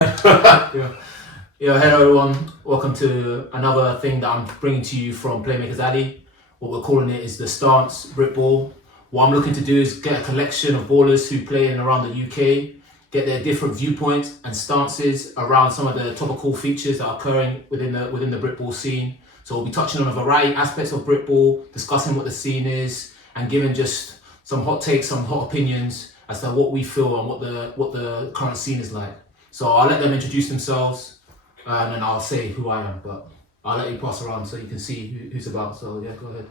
Yeah. Hello everyone. Welcome to another thing that I'm bringing to you from Playmakers Alley. What we're calling it is the Stance Britball. What I'm looking to do is get a collection of ballers who play in around the UK, get their different viewpoints and stances around some of the topical features that are occurring within the Britball scene. So we'll be touching on a variety of aspects of Britball, discussing what the scene is, and giving just some hot takes, some hot opinions as to what we feel and what the current scene is like. So I'll let them introduce themselves, and then I'll say who I am. But I'll let you pass around so you can see who's about. So yeah, go ahead.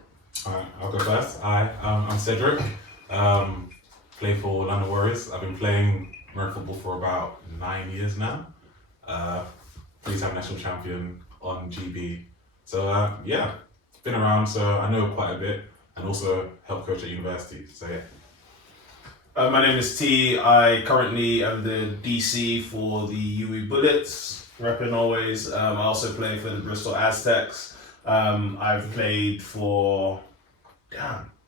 Alright, I'll go first. Hi, I'm Cedric. Play for London Warriors. I've been playing American football for about 9 years now. Three-time national champion on GB. So yeah, been around, so I know quite a bit, and also help coach at university. So yeah. My name is T. I currently am the DC for the UE Bullets, repping always. I also play for the Bristol Aztecs. I've played for,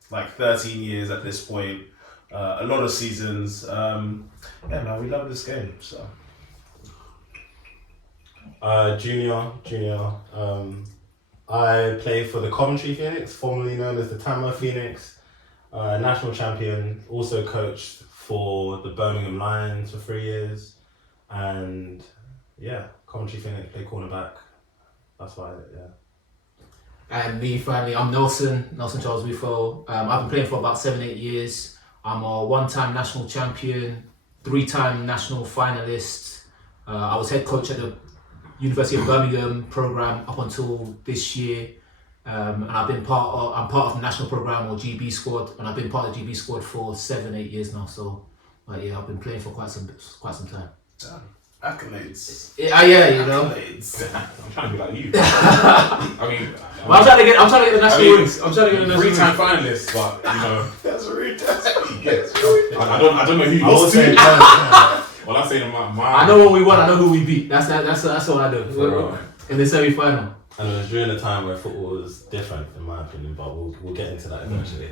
like 13 years at this point. A lot of seasons. We love this game. So. Junior. I play for the Coventry Phoenix, formerly known as the Tamworth Phoenix. National champion, also coached for the Birmingham Lions for 3 years, and Coventry Phoenix, play cornerback. That's why, And me, finally, I'm Nelson Charles Rufo. I've been playing for about 7-8 years. I'm a one-time national champion, 3-time national finalist. I was head coach at the University of Birmingham program up until this year. And I'm part of the national program or GB squad, and I've been part of the GB squad for 7-8 years now. So, I've been playing for quite some time. Accolades. You know. Accolades. I'm trying to be like you. I mean, I'm trying to get the national wins. I'm trying to get the national wins. Three-time finalist, but you know. That's really He gets. I don't know who you I will lost say, to. Well, I'm saying my. I know what we won. I know who we beat. That's what I do. In the semi-final. and it was during a time where football was different, in my opinion, but we'll get into that eventually.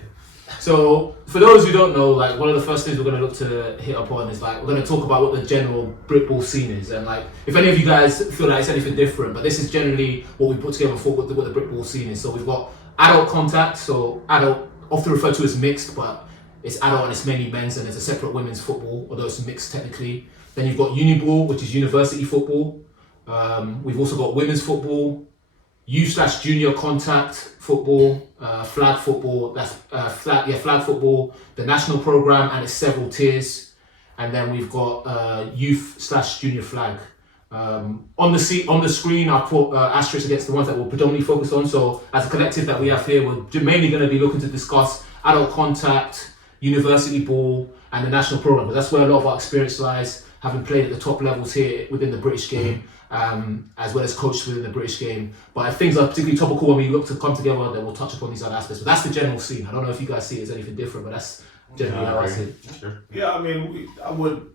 So, for those who don't know, like, one of the first things we're going to look to hit upon is, like, we're going to talk about what the general Britball scene is, and, like, if any of you guys feel like it's anything different, but this is generally what we put together for what the Britball scene is. So we've got adult contact, so adult, often referred to as mixed, but it's adult and it's mainly men's, and there's a separate women's football, although it's mixed technically. Then you've got UNIball, which is university football. We've also got women's football, U/junior contact football, flag football, that's flag football, the national program and its several tiers, and then we've got youth/junior flag. On the screen, I put asterisks against the ones that we're predominantly focused on. So as a collective that we have here, we're mainly going to be looking to discuss adult contact, university ball, and the national program, because that's where a lot of our experience lies, having played at the top levels here within the British game. As well as coached within the British game. But if things are particularly topical when we look to come together, then we'll touch upon these other aspects. But that's the general scene. I don't know if you guys see it as anything different, but that's generally how I see it. Sure. Yeah, I mean, I would.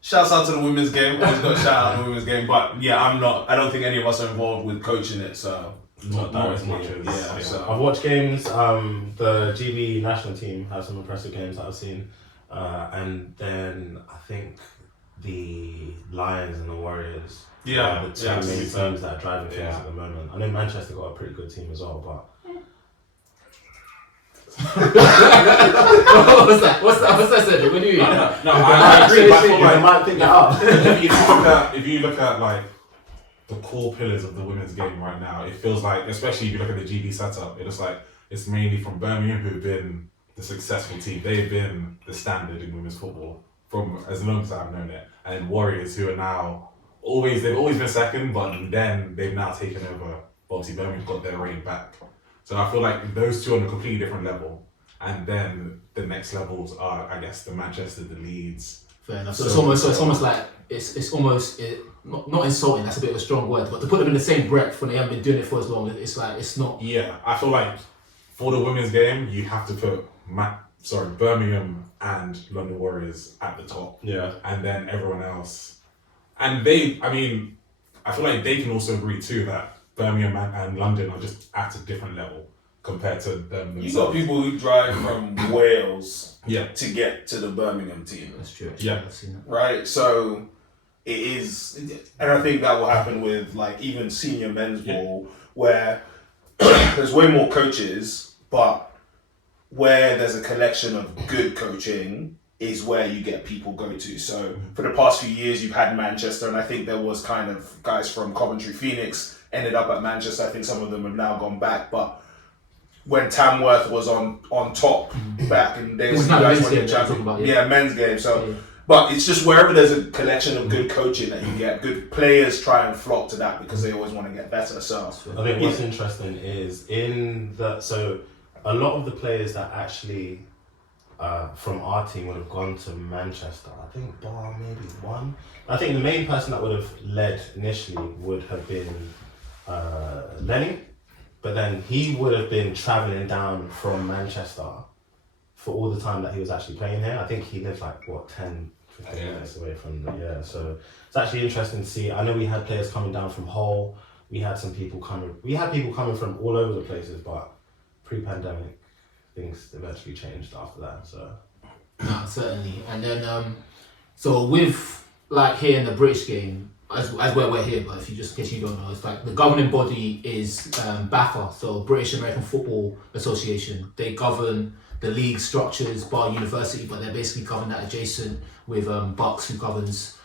Shouts out to the women's game. Always got to shout out to the women's game. But yeah, I don't think any of us are involved with coaching it, so. Not as directly. much as. Yeah, so. I've watched games. The GB national team have some impressive games that I've seen, and then I think the Lions and the Warriors. Yeah, The two main teams that are driving things at the moment. I know Manchester got a pretty good team as well, but What's that, Cedric? What do you mean? No, I agree. But I feel I like might think that up. if you look at like the core pillars of the women's game right now, it feels like, especially if you look at the GB setup, it looks like it's mainly from Birmingham who've been the successful team. They've been the standard in women's football from as long as I've known it, and Warriors who are now. They've always been second, but then they've now taken over. Obviously, Birmingham's got their reign back. So I feel like those two are on a completely different level. And then the next levels are, I guess, the Manchester, the Leeds. Fair enough. So it's almost like not insulting. That's a bit of a strong word, but to put them in the same breath when they haven't been doing it for as long, it's like it's not. Yeah, I feel like for the women's game, you have to put Birmingham and London Warriors at the top. Yeah. And then everyone else. And I feel like they can also agree too that Birmingham and London are just at a different level compared to them themselves. You got people who drive from Wales to get to the Birmingham team. That's true. Yeah. I've seen that. Right? So it is, and I think that will happen with like even senior men's ball, where there's way more coaches, but where there's a collection of good coaching is where you get people go to. So for the past few years, you've had Manchester, and I think there was kind of guys from Coventry, Phoenix ended up at Manchester. I think some of them have now gone back, but when Tamworth was on top back in the day, when you guys won the champion, men's game. So, but it's just wherever there's a collection of good coaching that you get, good players try and flock to that because they always want to get better. So I think what's interesting is so a lot of the players that actually from our team would have gone to Manchester. I think bar maybe one. I think the main person that would have led initially would have been Lenny. But then he would have been travelling down from Manchester for all the time that he was actually playing here. I think he lived like, 10, 15 minutes away from so it's actually interesting to see. I know we had players coming down from Hull. We had people coming from all over the places, but pre-pandemic, things eventually changed after that, so. No, certainly. And then, so with, like, here in the British game, as where we're here, but if you just in case you don't know, it's like the governing body is BAFA, so British American Football Association. They govern the league structures, bar university, but they're basically governed that adjacent with Bucks, who governs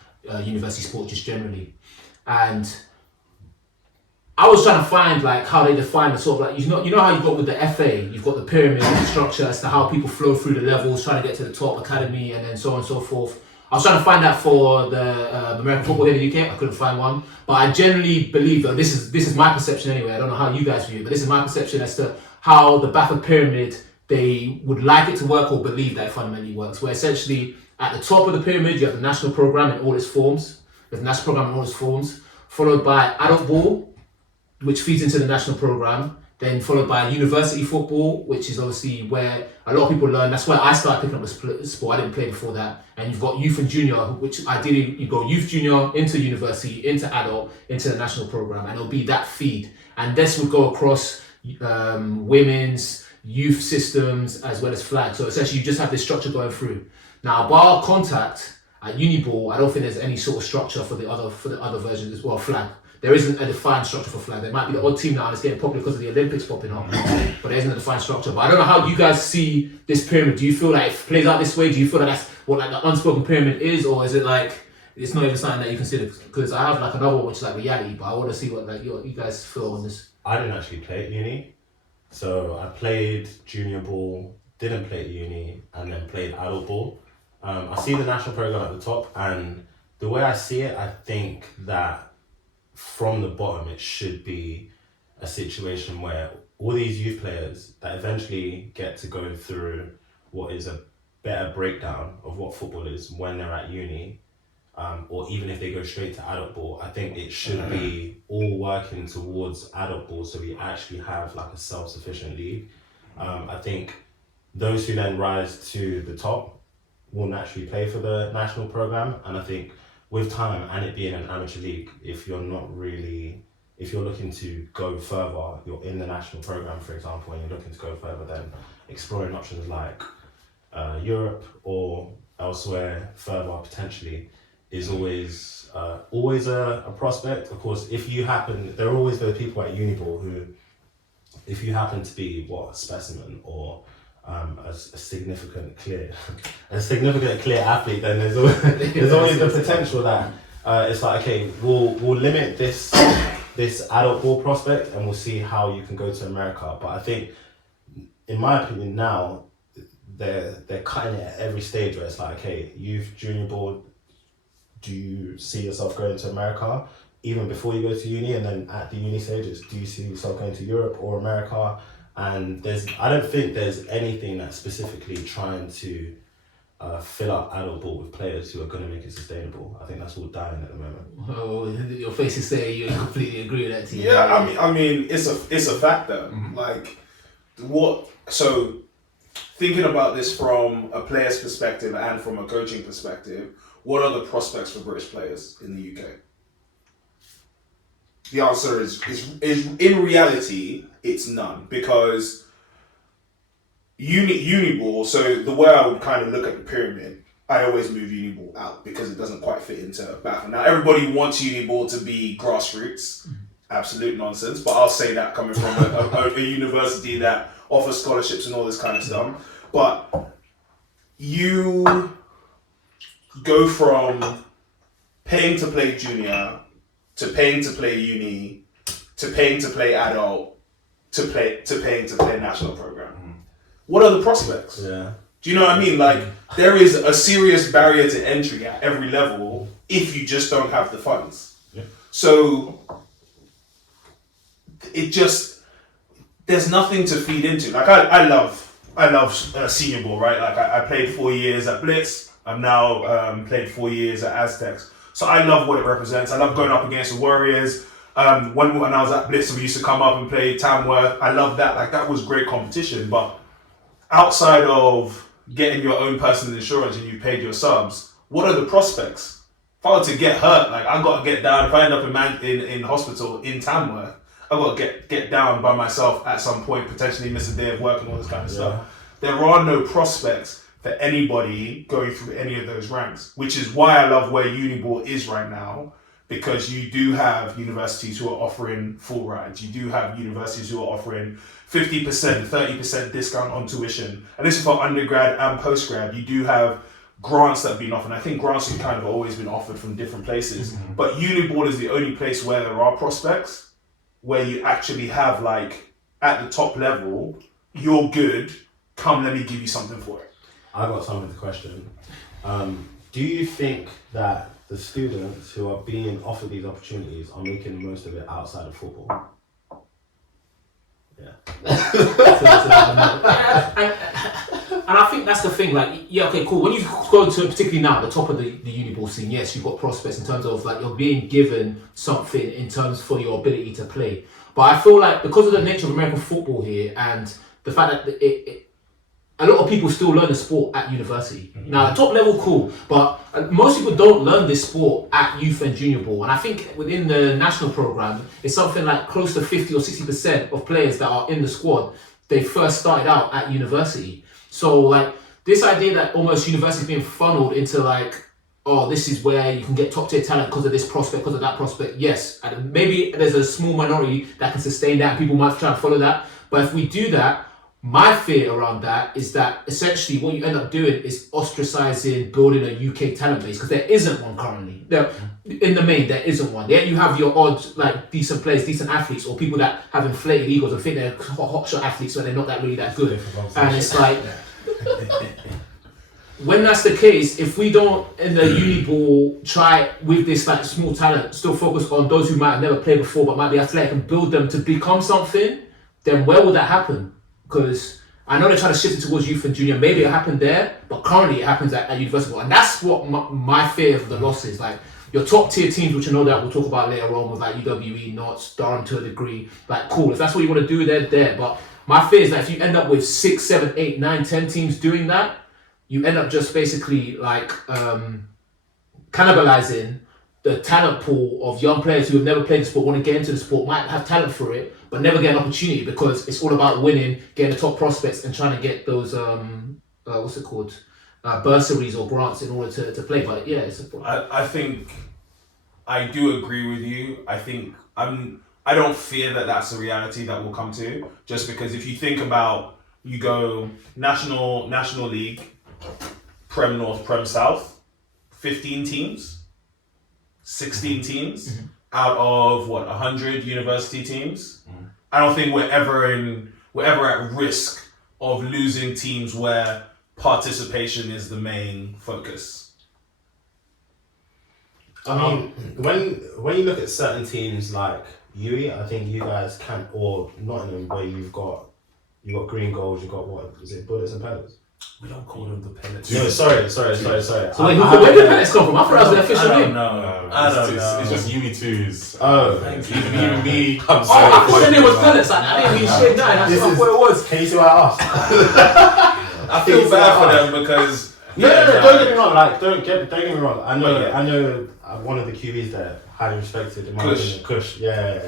university sport just generally. And I was trying to find like how they define the sort of like, you know how you've got with the FA, you've got the pyramid structure as to how people flow through the levels, trying to get to the top academy and then so on and so forth. I was trying to find that for the American football here in the UK. I couldn't find one, but I generally believe that this is my perception anyway. I don't know how you guys view it, but this is my perception as to how the BAFA pyramid, they would like it to work or believe that it fundamentally works. Where essentially at the top of the pyramid you have the national program in all its forms. There's the national program in all its forms, followed by adult ball, which feeds into the national program. Then followed by university football, which is obviously where a lot of people learn. That's where I started picking up the sport. I didn't play before that. And you've got youth and junior, which ideally you go youth junior into university, into adult, into the national program, and it'll be that feed. And this would go across women's, youth systems, as well as flag. So essentially you just have this structure going through. Now, bar contact at UNIball, I don't think there's any sort of structure for the other versions as well, flag. There isn't a defined structure for flag. There might be the odd team now that's getting popular because of the Olympics popping up, but there isn't a defined structure. But I don't know how you guys see this pyramid. Do you feel like it plays out this way? Do you feel like that's what like the unspoken pyramid is, or is it like it's not even something that you consider? Because I have like another one which is like reality, but I want to see what like you guys feel on this. I didn't actually play at uni, so I played junior ball, didn't play at uni, and then played adult ball. I see the national program at the top, and the way I see it, I think that from the bottom, it should be a situation where all these youth players that eventually get to go through what is a better breakdown of what football is when they're at uni, or even if they go straight to adult ball, I think it should be all working towards adult ball so we actually have like a self-sufficient league. I think those who then rise to the top will naturally play for the national program, and I think with time and it being an amateur league, if you're looking to go further, you're in the national program, for example, and you're looking to go further, then exploring options like Europe or elsewhere further potentially is always a prospect. Of course, there are always those people at UNIball who, if you happen to be a specimen or a significant clear athlete, then there's always the potential that it's like, okay, we'll limit this adult ball prospect and we'll see how you can go to America. But I think, in my opinion, now they're cutting it at every stage where it's like, okay, youth, junior ball, do you see yourself going to America even before you go to uni? And then at the uni stages, do you see yourself going to Europe or America? And I don't think there's anything that's specifically trying to fill up adult ball with players who are going to make it sustainable. I think that's all dying at the moment. Oh, your face is saying you completely agree with that team. Yeah, I mean, it's a fact though. Mm-hmm. Like, so thinking about this from a player's perspective and from a coaching perspective, what are the prospects for British players in the UK? The answer is in reality, it's none, because UNIball, so the way I would kind of look at the pyramid, I always move UNIball out because it doesn't quite fit into BAFA. Now, everybody wants UNIball to be grassroots. Absolute nonsense. But I'll say that coming from a university that offers scholarships and all this kind of stuff. But you go from paying to play junior to paying to play uni to paying to play adult to paying to play national program. What are the prospects? Yeah. Do you know what I mean? Like, there is a serious barrier to entry at every level if you just don't have the funds. Yeah. So it just, there's nothing to feed into. Like, I love senior ball, right? Like, I played 4 years at Blitz. I've now played 4 years at Aztecs. So I love what it represents. I love going up against the Warriors. When I was at Blitz, we used to come up and play Tamworth. I love that. Like, that was great competition. But outside of getting your own personal insurance and you paid your subs, what are the prospects? If I were to get hurt, like, I got to get down. If I end up in hospital in Tamworth, I got to get down by myself at some point, potentially miss a day of work and all this kind of stuff. There are no prospects for anybody going through any of those ranks, which is why I love where UNIball is right now, because you do have universities who are offering full rides. You do have universities who are offering 50%, 30% discount on tuition. And this is for undergrad and postgrad. You do have grants that have been offered. I think grants have kind of always been offered from different places. Mm-hmm. But UNIball is the only place where there are prospects, where you actually have, like, at the top level, you're good, come let me give you something for it. I got something to question. Do you think that the students who are being offered these opportunities are making the most of it outside of football? Yeah. And I think that's the thing, like, yeah, okay, cool. When you go to, particularly now, the top of the UNIball scene, yes, you've got prospects in terms of, like, you're being given something in terms for your ability to play. But I feel like because of the nature of American football here and the fact that a lot of people still learn the sport at university. Mm-hmm. Now, at top level, cool, but most people don't learn this sport at youth and junior ball. And I think within the national program, it's something like close to 50 or 60% of players that are in the squad, they first started out at university. So, like, this idea that almost university is being funneled into, like, oh, this is where you can get top tier talent because of this prospect, because of that prospect. Yes, and maybe there's a small minority that can sustain that. People might try and follow that. But if we do that, my fear around that is that essentially what you end up doing is ostracizing building a UK talent base, because there isn't one currently. In the main, there isn't one. Yeah, you have your odd, like, decent players, decent athletes, or people that have inflated egos and think they're hotshot athletes when they're not that really that good. And it's like, when that's the case, if we don't in the UNIball try with this, like, small talent, still focus on those who might have never played before but might be athletic and build them to become something, then where will that happen? Because I know they're trying to shift it towards youth and junior. Maybe it happened there, but currently it happens at university. And that's what my fear of the loss is. Like, your top tier teams, which I know that we'll talk about later on with, like, UWE, Notts, Durham to a degree, like, cool. If that's what you want to do, they're there. But my fear is that if you end up with 6, 7, 8, 9, 10 teams doing that, you end up just basically, like, cannibalizing the talent pool of young players who have never played the sport, want to get into the sport, might have talent for it, but never get an opportunity because it's all about winning, getting the top prospects and trying to get those, bursaries or grants in order to play. But yeah, it's a problem. I think I do agree with you. I think I don't fear that that's a reality that will come to, just because if you think about, you go National League, Prem North, Prem South, 15 teams, 16 teams out of 100 university teams. I don't think we're ever at risk of losing teams where participation is the main focus. I mean, when you look at certain teams like UE, I think you guys can, or Nottingham, where you've got green goals, you've got bullets and pellets. We don't call them the pellets. No, sorry. So wait, where did pellets come from? I thought that was the official name. I don't know. It's just UE2s. Oh. Even me. I thought the name was pellets. I didn't mean shit down. That's what it was. Can you see what I asked? I feel bad for them because... No, don't get me wrong. Like, don't get me wrong. I know one of the QBs there, highly respected. In my opinion. Kush. Yeah.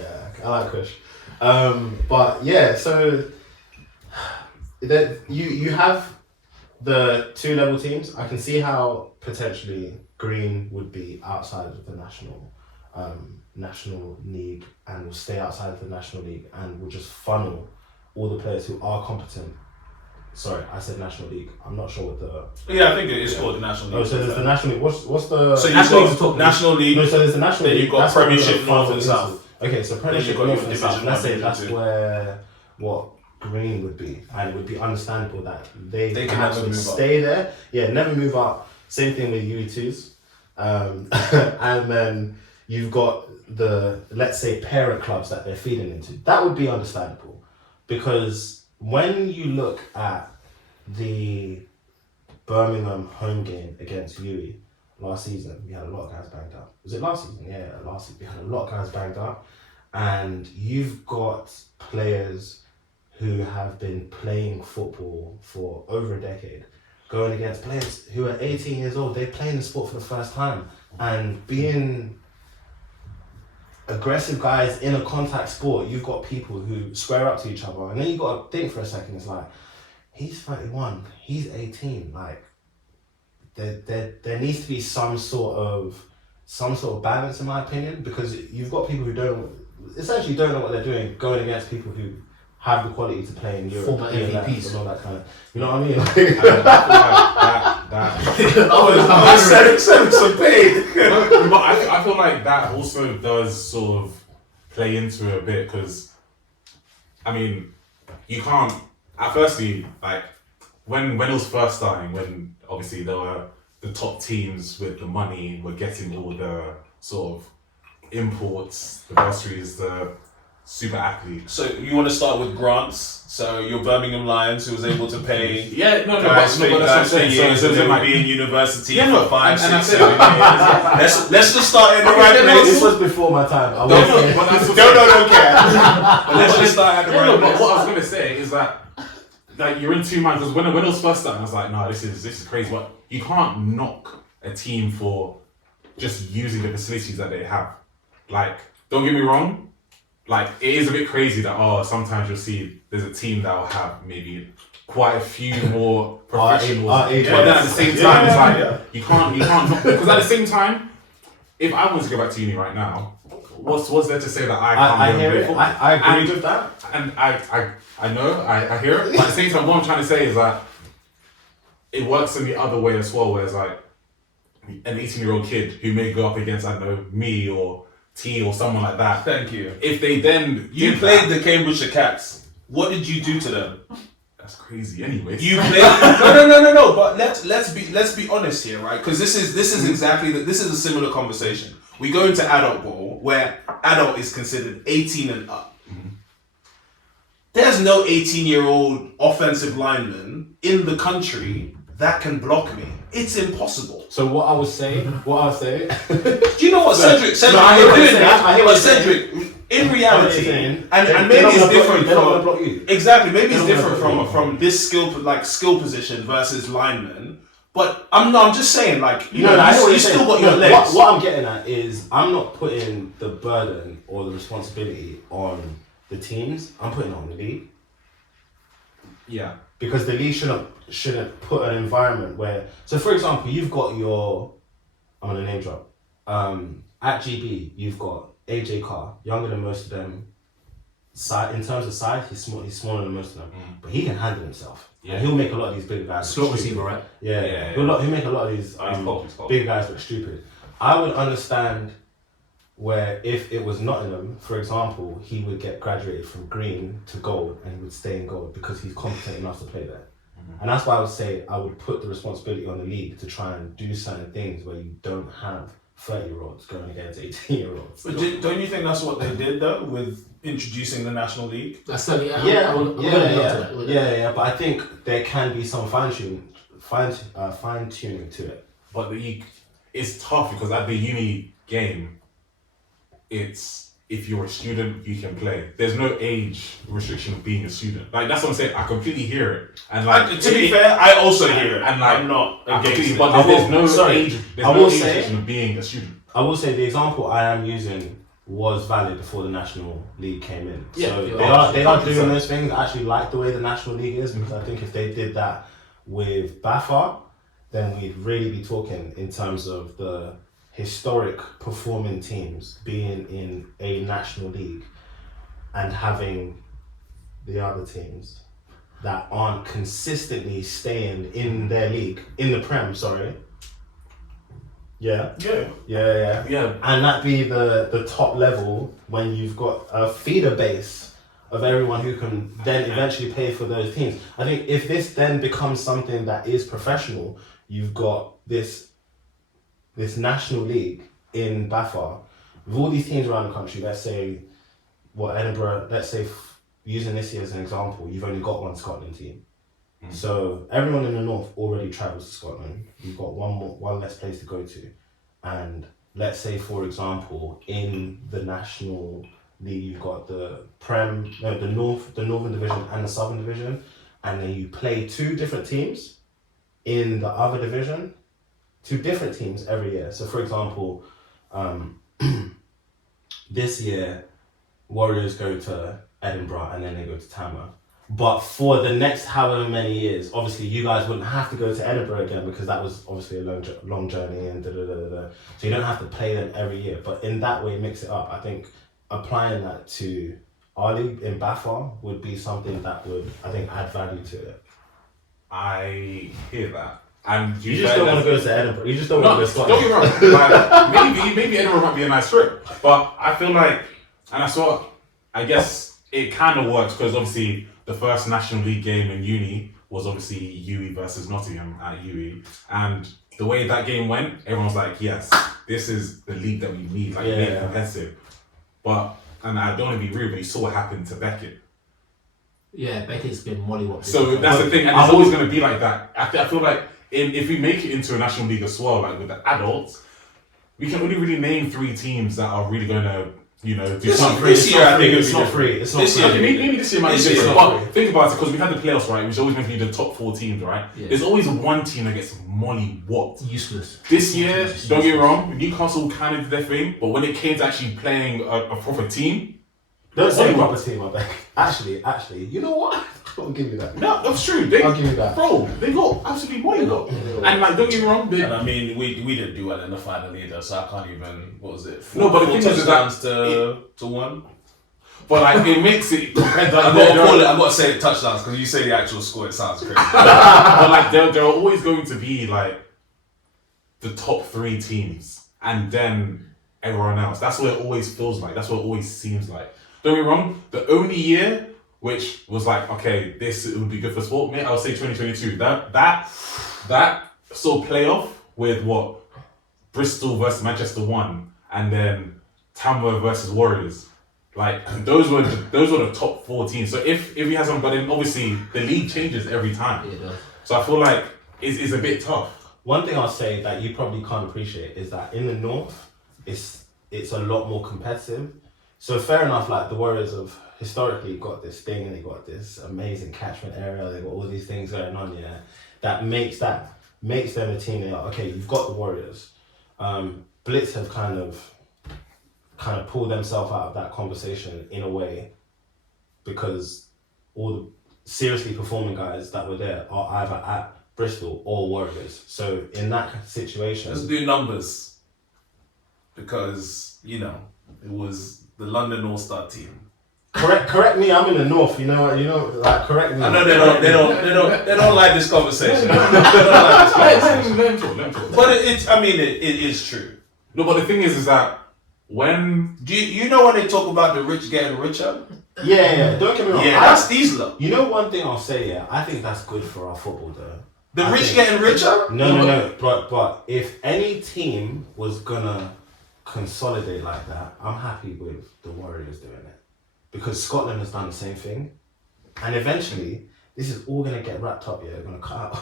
I like Kush. But yeah, so that you have the 2-level teams, I can see how potentially Green would be outside of the national league and will stay outside of the national league and will just funnel all the players who are competent. Sorry, I said national league. I'm not sure what the. Yeah, I think it is called the national league. Oh, so there's the national league. What's the? So you've National got national league. No, so there's the national Then league. you've got That's where Premiership the North funnel and is. South. Okay, so Premiership you've got North your and South. Division Let's One, say that's Division Two. where what Green would be, and it would be understandable that they They can perhaps never would move up. stay there. Yeah, never move up. Same thing with UE2s, and then you've got the, let's say, parent clubs that they're feeding into. That would be understandable, because when you look at the Birmingham home game against UE last season, we had a lot of guys banged up. Was it last season? Yeah, last season we had a lot of guys banged up, and you've got players who have been playing football for over a decade, going against players who are 18 years old. They're playing the sport for the first time, and being aggressive guys in a contact sport, you've got people who square up to each other, and then you've got to think for a second. It's like, he's 31, he's 18. Like, there needs to be some sort of balance, in my opinion, because you've got people who don't know what they're doing, going against people who have the quality to play in Europe, Former MVPs. and all that kind of, you know what I mean? And I feel like that I said some pain. No, but I feel like that also does sort of play into it a bit, because I mean, you can't. Firstly, like when it was first starting, when obviously there were the top teams with the money were getting all the sort of imports, the bursaries, the super athletes. So you want to start with grants? So your Birmingham Lions, who was able to pay Yeah, no, guys but for that's what I'm saying. years, So and they like, would be in university Yeah, no, for 5, and I 6, said- 7 years. Let's just start in the Okay, right then place. This was before my time. I No, was no, but that's what Don't care. But let's just start at the No, right no, but place. what I was gonna say is that like you're in 2 minds, because when it was first starting, I was like, no, this is crazy. But you can't knock a team for just using the facilities that they have. Like, don't get me wrong, like it is a bit crazy that sometimes you'll see there's a team that will have maybe quite a few more professionals, our but age then at the same time, it's like yeah. you can't knock, because at the same time, if I want to go back to uni right now, what's there to say that I can't I go and hear play it. football? I agree And- with that. And I know, I hear it, but at the same time, what I'm trying to say is that it works in the other way as well, where it's like an 18-year-old kid who may go up against, I don't know, me or T or someone like that. Thank you. If they then You did played that, the Cambridgeshire Cats. What did you do to them? that's crazy anyway. You played no. But let's be honest here, right? Because this is exactly this is a similar conversation. We go into adult ball where adult is considered 18 and up. There's no 18-year-old offensive lineman in the country that can block me. It's impossible. So what I was saying, Do you know what, Cedric? No, I hear You're what doing you're that. saying. I hear But what you're Cedric, in reality, saying. and maybe it's different They're not gonna from block you. exactly. Maybe it's They're not different gonna block from you. this skill position versus lineman. But I'm just saying, like, you know, I know what you you're still saying. got your No, legs. What I'm getting at is I'm not putting the burden or the responsibility on the teams. I'm putting it on the league, Yeah. because the league shouldn't put an environment where. So, for example, you've got your. I'm gonna name drop. At GB, you've got AJ Carr, younger than most of them. In terms of size, he's smaller than most of them, but he can handle himself. Yeah. And he'll make a lot of these bigger guys. Slot look stupid. receiver, right? Yeah, Yeah. He'll make a lot of these He's cold. big guys look stupid. I would understand where if it was Nottingham, for example, he would get graduated from green to gold and he would stay in gold because he's competent enough to play there. And that's why I would say I would put the responsibility on the league to try and do certain things where you don't have 30-year-olds going against 18-year-olds. But don't you think that's what they did though with introducing the National League? That's certainly Yeah, I'm gonna love to that. yeah. But I think there can be some fine tuning to it. But it's tough because at the uni game, it's if you're a student, you can play. There's no age restriction of being a student. Like that's what I'm saying. I completely hear it, and like To be fair, I also hear it. and like I'm not I against completely, it. but there's no sorry, age. There's I no will age say- restriction of being a student. I will say the example I am using was valid before the National League came in. Yeah, So you're they right. are doing 100%. those things. I actually like the way the National League is because I think if they did that With BAFA, then we'd really be talking in terms of the historic performing teams being in a national league and having the other teams that aren't consistently staying in their league, in the Prem, sorry. Yeah. Yeah. And that be the top level when you've got a feeder base of everyone who can then eventually pay for those teams. I think if this then becomes something that is professional, you've got this national league in BAFA with all these teams around the country. Let's say, Edinburgh, let's say, using this year as an example, you've only got one Scotland team. So everyone in the north already travels to Scotland. You've got one less place to go to. And let's say, for example, in the national league, you've got the Northern Division and the Southern Division, and then you play two different teams in the other division, two different teams every year. So for example, this year, Warriors go to Edinburgh and then they go to Tamworth. But for the next however many years, obviously you guys wouldn't have to go to Edinburgh again because that was obviously a long journey and So you don't have to play them every year. But in that way, mix it up. I think applying that to our league in BAFA would be something that would, I think, add value to it. I hear that. And You just don't want to go to Edinburgh. You just don't want to go to Scotland. Don't get me wrong. Like, maybe Edinburgh might be a nice trip, but I feel like, and I guess it kind of works because obviously the first National League game in uni was obviously UE versus Nottingham at UE, and the way that game went, everyone was like, yes, this is the league that we need, like being competitive. But, and I don't want to be rude, but you saw what happened to Beckett. Yeah, Beckett's been mollywopped. So that's the thing, and it's always going to be like that. I feel like if we make it into a national league as well, like with the adults, we can only really name 3 teams that are really going to, do something. This year, I think it's not free. It's not free. Maybe this year might be different. But think about it, because we had the playoffs, right? Which always meant to be the top 4 teams, right? Yeah. There's always one team that gets mollywopped. Useless. This year, don't get me wrong, Newcastle kind of did their thing, but when it came to actually playing a proper team, don't say proper team, I beg. Actually, you know what? I'll give you that. No, that's true. I'll give you that. Bro, they got absolutely mollywopped. And like, don't get me wrong, And I mean, we didn't do well in the final either, so I can't even. What was it? No, but the thing is that to 1. But like, it makes it. I've got to say touchdowns because you say the actual score, it sounds crazy. But like, there are always going to be like the top 3 teams, and then everyone else. That's what it always feels like. That's what it always seems like. Don't get me wrong. The only year which was like, okay, it would be good for sport, mate, I would say 2022. That sort of playoff with what? Bristol versus Manchester 1, and then Tamworth versus Warriors. Like, those were the top 4 teams. So if he has but then obviously the league changes every time. Yeah, it does. So I feel like it's a bit tough. One thing I'll say that you probably can't appreciate is that in the north, it's a lot more competitive. So fair enough, like the Warriors have historically got this thing and they got this amazing catchment area, they got all these things going on, yeah, that makes them a team. They are, okay, you've got the Warriors. Blitz have kind of pulled themselves out of that conversation in a way because all the seriously performing guys that were there are either at Bristol or Warriors. So in that situation, let's do numbers because it was the London All-Star team. Correct me. I'm in the north. You know what? Like correct me. I know they don't like this conversation. Let him talk. But it is true. No, but the thing is that when do you know when they talk about the rich getting richer? Yeah. Don't get me wrong. Yeah, that's these lot. You know one thing I'll say. Yeah, I think that's good for our football though. The rich getting richer? No. But if any team was gonna consolidate like that, I'm happy with the Warriors doing it. Because Scotland has done the same thing. And eventually, this is all going to get wrapped up, yeah. They're going to cut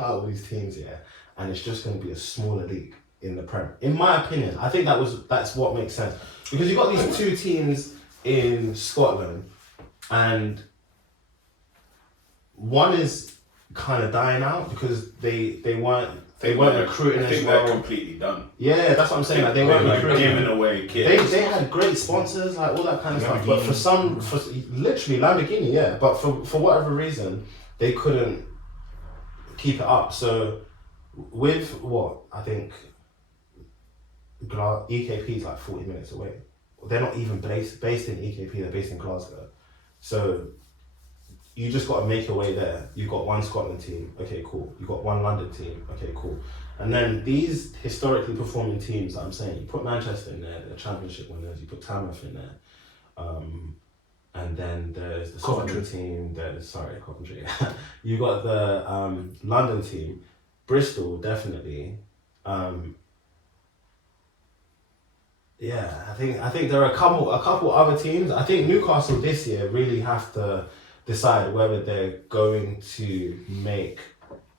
out all these teams, yeah. And it's just going to be a smaller league in the Prem. In my opinion, I think that's what makes sense. Because you've got these 2 teams in Scotland, and one is kind of dying out because they weren't recruiting as well. I think they're completely done. Yeah, that's what I'm saying. Like, they weren't recruiting. Giving away kids. They had great sponsors, like all that kind of stuff. But for literally Lamborghini, yeah. But for whatever reason, they couldn't keep it up. So with what I think EKP is like 40 minutes away. They're not even based in EKP, they're based in Glasgow. So you just got to make your way there. You've got one Scotland team, okay, cool. You've got one London team, okay, cool. And then these historically performing teams, I'm saying, you put Manchester in there, they're championship winners, you put Tamworth in there. And then there's the Coventry team, Coventry. You got the London team, Bristol, definitely. Yeah, I think there are a couple other teams. I think Newcastle this year really have to decide whether they're going to make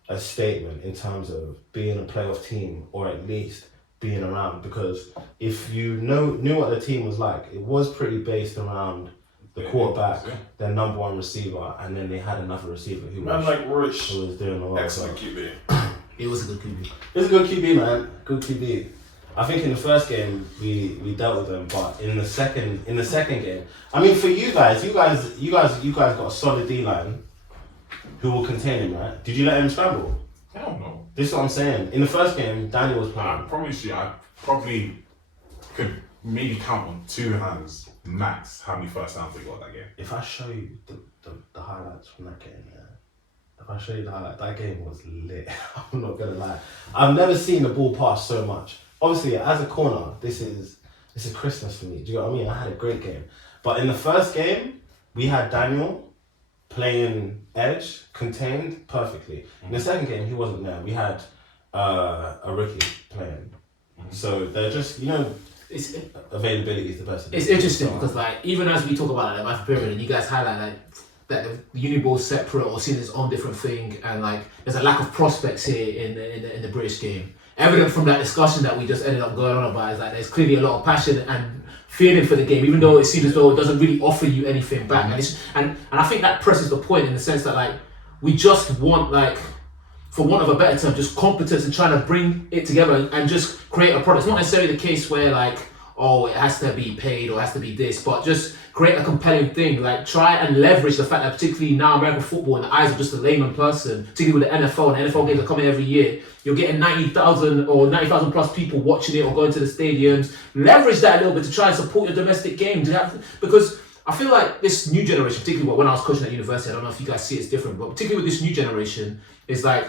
a statement in terms of being a playoff team or at least being around. Because if you knew what the team was like, it was pretty based around the quarterback, their number one receiver, and then they had another receiver who was doing a lot. Excellent QB. It was a good QB. It was a good QB, man. Good QB. I think in the first game we dealt with them, but in the second game, I mean, for you guys got a solid D line who will contain him, right? Did you let him scramble? Hell no. This is what I'm saying. In the first game, Daniel was playing. I promise you, I probably could maybe count on two hands max how many first downs we got that game. If I show you the highlights from that game, that game was lit. I'm not gonna lie. I've never seen the ball pass so much. Obviously, as a corner, this is Christmas for me. Do you know what I mean? I had a great game. But in the first game, we had Daniel playing edge, contained perfectly. In the second game, he wasn't there. We had a rookie playing. So they're just, availability is the best. It's interesting because, like, even as we talk about like, the BAFA and Pyramid, and you guys highlight like that the UNIball separate or seen its own different thing, and like there's a lack of prospects here in the British game. Evident from that discussion that we just ended up going on about is like there's clearly a lot of passion and feeling for the game, even though it seems as though it doesn't really offer you anything back. And I think that presses the point in the sense that like we just want, like, for want of a better term, just competence and trying to bring it together and just create a product. It's not necessarily the case where like, oh, it has to be paid or it has to be this, but just create a compelling thing. Like, try and leverage the fact that particularly now American football in the eyes of just a layman person, particularly with the NFL, and the NFL games are coming every year, you're getting 90,000 or 90,000 plus people watching it or going to the stadiums. Leverage that a little bit to try and support your domestic game. Because I feel like this new generation, particularly when I was coaching at university, I don't know if you guys see it's different, but particularly with this new generation, is like,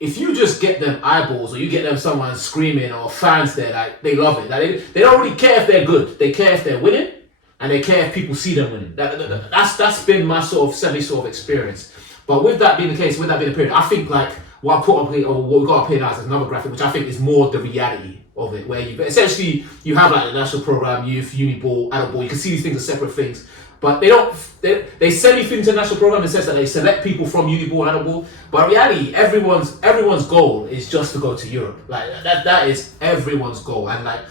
if you just get them eyeballs or you get them someone screaming or fans there, like, they love it. Like, they don't really care if they're good. They care if they're winning, and they care if people see them winning. That's been my sort of experience. But with that being the case, with that being the period, I think like what I put up here, or what we got up here now is another graphic, which I think is more the reality of it, where you essentially you have like the national program, youth, UNIball, adult ball. You can see these things as separate things. But they send you through the national program in the sense that they select people from UNIball and adult ball. But in reality, everyone's goal is just to go to Europe. Like that is everyone's goal. And like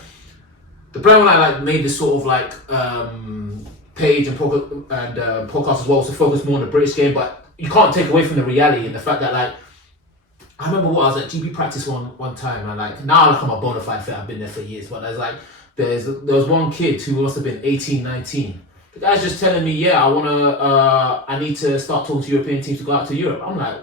the plan when I like made this sort of like page and podcast as well to focus more on the British game, but you can't take away from the reality and the fact that like I remember I was at GB practice one time, and like now I'm a bona fide fan. I've been there for years, but there was one kid who must have been 18, 19. The guy's just telling me, yeah, I need to start talking to European teams to go out to Europe. I'm like,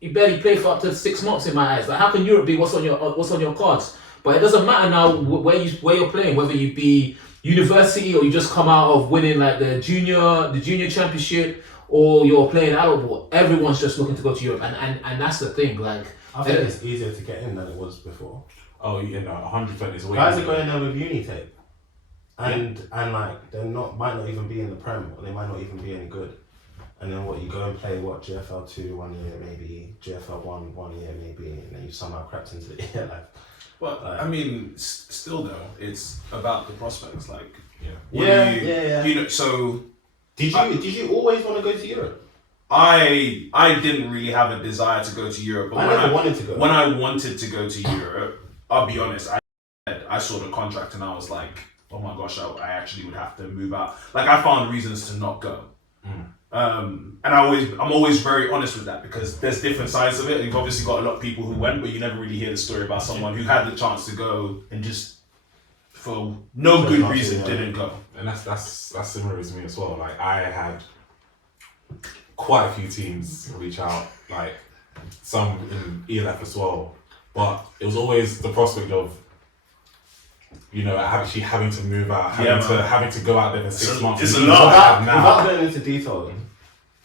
you barely played for up to 6 months in my eyes. Like, how can Europe be what's on your cards? But it doesn't matter now where you're playing, whether you be university or you just come out of winning like the junior championship or you're playing adult ball. Everyone's just looking to go to Europe, and that's the thing. Like, I think it's easier to get in than it was before. Oh, 100% is way. Guys are going there with uni tape. And like they might not even be in the Prem, or they might not even be any good. And then you go and play GFL 2 1 year maybe, GFL 1 year maybe, and then you somehow crept into the year life. Well, I mean, still though, it's about the prospects. Like, yeah. So did you always want to go to Europe? I didn't really have a desire to go to Europe, but I never wanted to go. When I wanted to go to Europe, I'll be honest, I saw the contract and I was like, oh my gosh, I actually would have to move out. Like, I found reasons to not go. And I'm always very honest with that, because there's different sides of it. You've obviously got a lot of people who went, but you never really hear the story about someone who had the chance to go and just for no good reason didn't go. And that's similar to me as well. Like, I had quite a few teams reach out, like some in ELF as well. But it was always the prospect of, actually having to move out, having to go out there for 6 months. It's a lot. Without going into detail,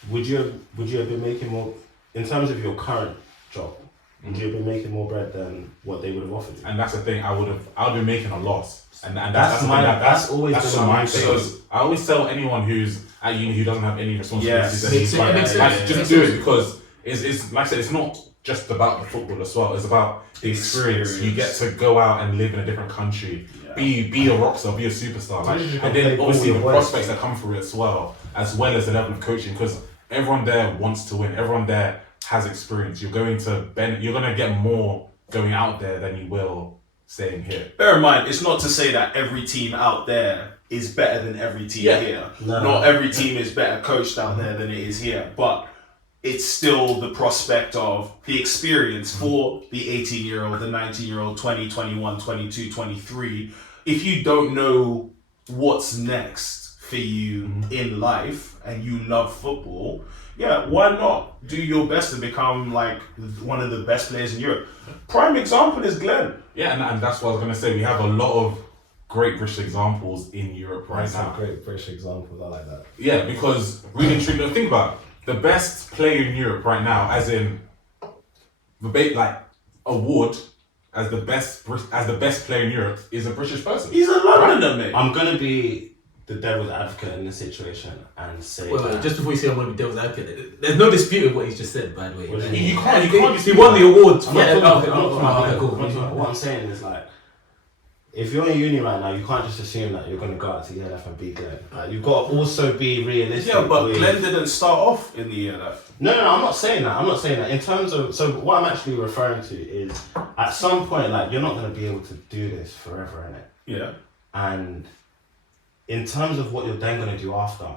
would you have been making more in terms of your current job? Would you have been making more bread than what they would have offered you? And that's the thing. I would have been making a loss, and that's always that's been my mindset. Because I always tell anyone who's at uni who doesn't have any responsibilities, just do it, because it's like I said, it's not just about the football as well. It's about the experience. You get to go out and live in a different country, be a rock star, be a superstar, and then obviously the prospects that come through it as well as the level of coaching, because everyone there wants to win. Everyone there has experience. You're going to get more going out there than you will staying here. Bear in mind, it's not to say that every team out there is better than every team here. No. Not every team is better coached out there than it is here, but it's still the prospect of the experience for the 18-year-old, the 19-year-old, 20, 21, 22, 23. If you don't know what's next for you in life and you love football, why not do your best to become like one of the best players in Europe? Prime example is Glenn. Yeah, and that's what I was going to say. We have a lot of great British examples in Europe right now. Some great British examples. I like that. Yeah, because really and truly, think about it. The best player in Europe right now, as in award as the best player in Europe, is a British person. He's a Londoner, mate. I'm gonna be the devil's advocate in this situation and say. Wait, just before you say I'm going to be devil's advocate, there's no disputing what he's just said, by the way. You can't. He won the awards. What I'm saying is like, if you're in uni right now, you can't just assume that you're going to go out to ELF and beat Glenn. Like, you've got to also be realistic. Yeah, but Glenn didn't start off in the ELF. No, I'm not saying that. In terms of, so what I'm actually referring to is, at some point, like, you're not going to be able to do this forever, innit? Yeah. And in terms of what you're then going to do after,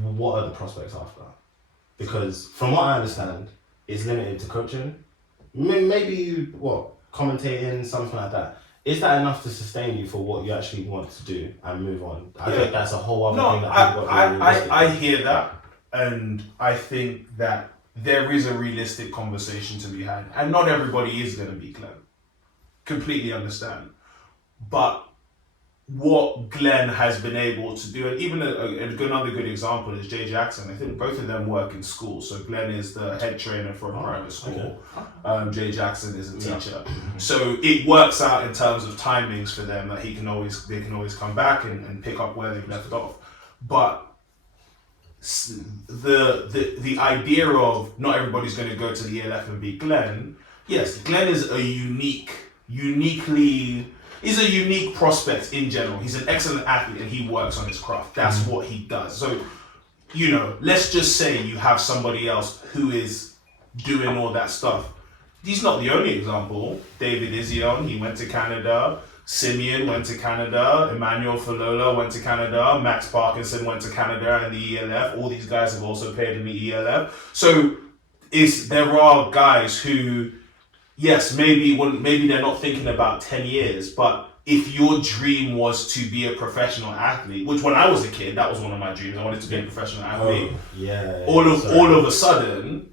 what are the prospects after? Because from what I understand, it's limited to coaching. Maybe you, commentating, something like that. Is that enough to sustain you for what you actually want to do and move on? I think that's a whole other thing that people got to do. I hear that, and I think that there is a realistic conversation to be had, and not everybody is going to be Glenn. Completely understand. But what Glenn has been able to do, and even another good example is Jay Jackson. I think both of them work in school. So Glenn is the head trainer for a private school. Okay. Jay Jackson is a teacher. So it works out in terms of timings for them that they can always come back and pick up where they've left off. But the idea of not everybody's going to go to the ELF and be Glenn. Yes, Glenn is a He's a unique prospect in general. He's an excellent athlete and he works on his craft. That's what he does. So, let's just say you have somebody else who is doing all that stuff. He's not the only example. David Izion, he went to Canada. Simeon went to Canada. Emmanuel Falola went to Canada. Max Parkinson went to Canada and the ELF. All these guys have also played in the ELF. So there are guys who, yes, maybe they're not thinking about 10 years, but if your dream was to be a professional athlete, which when I was a kid, that was one of my dreams. I wanted to be a professional athlete. All of a sudden,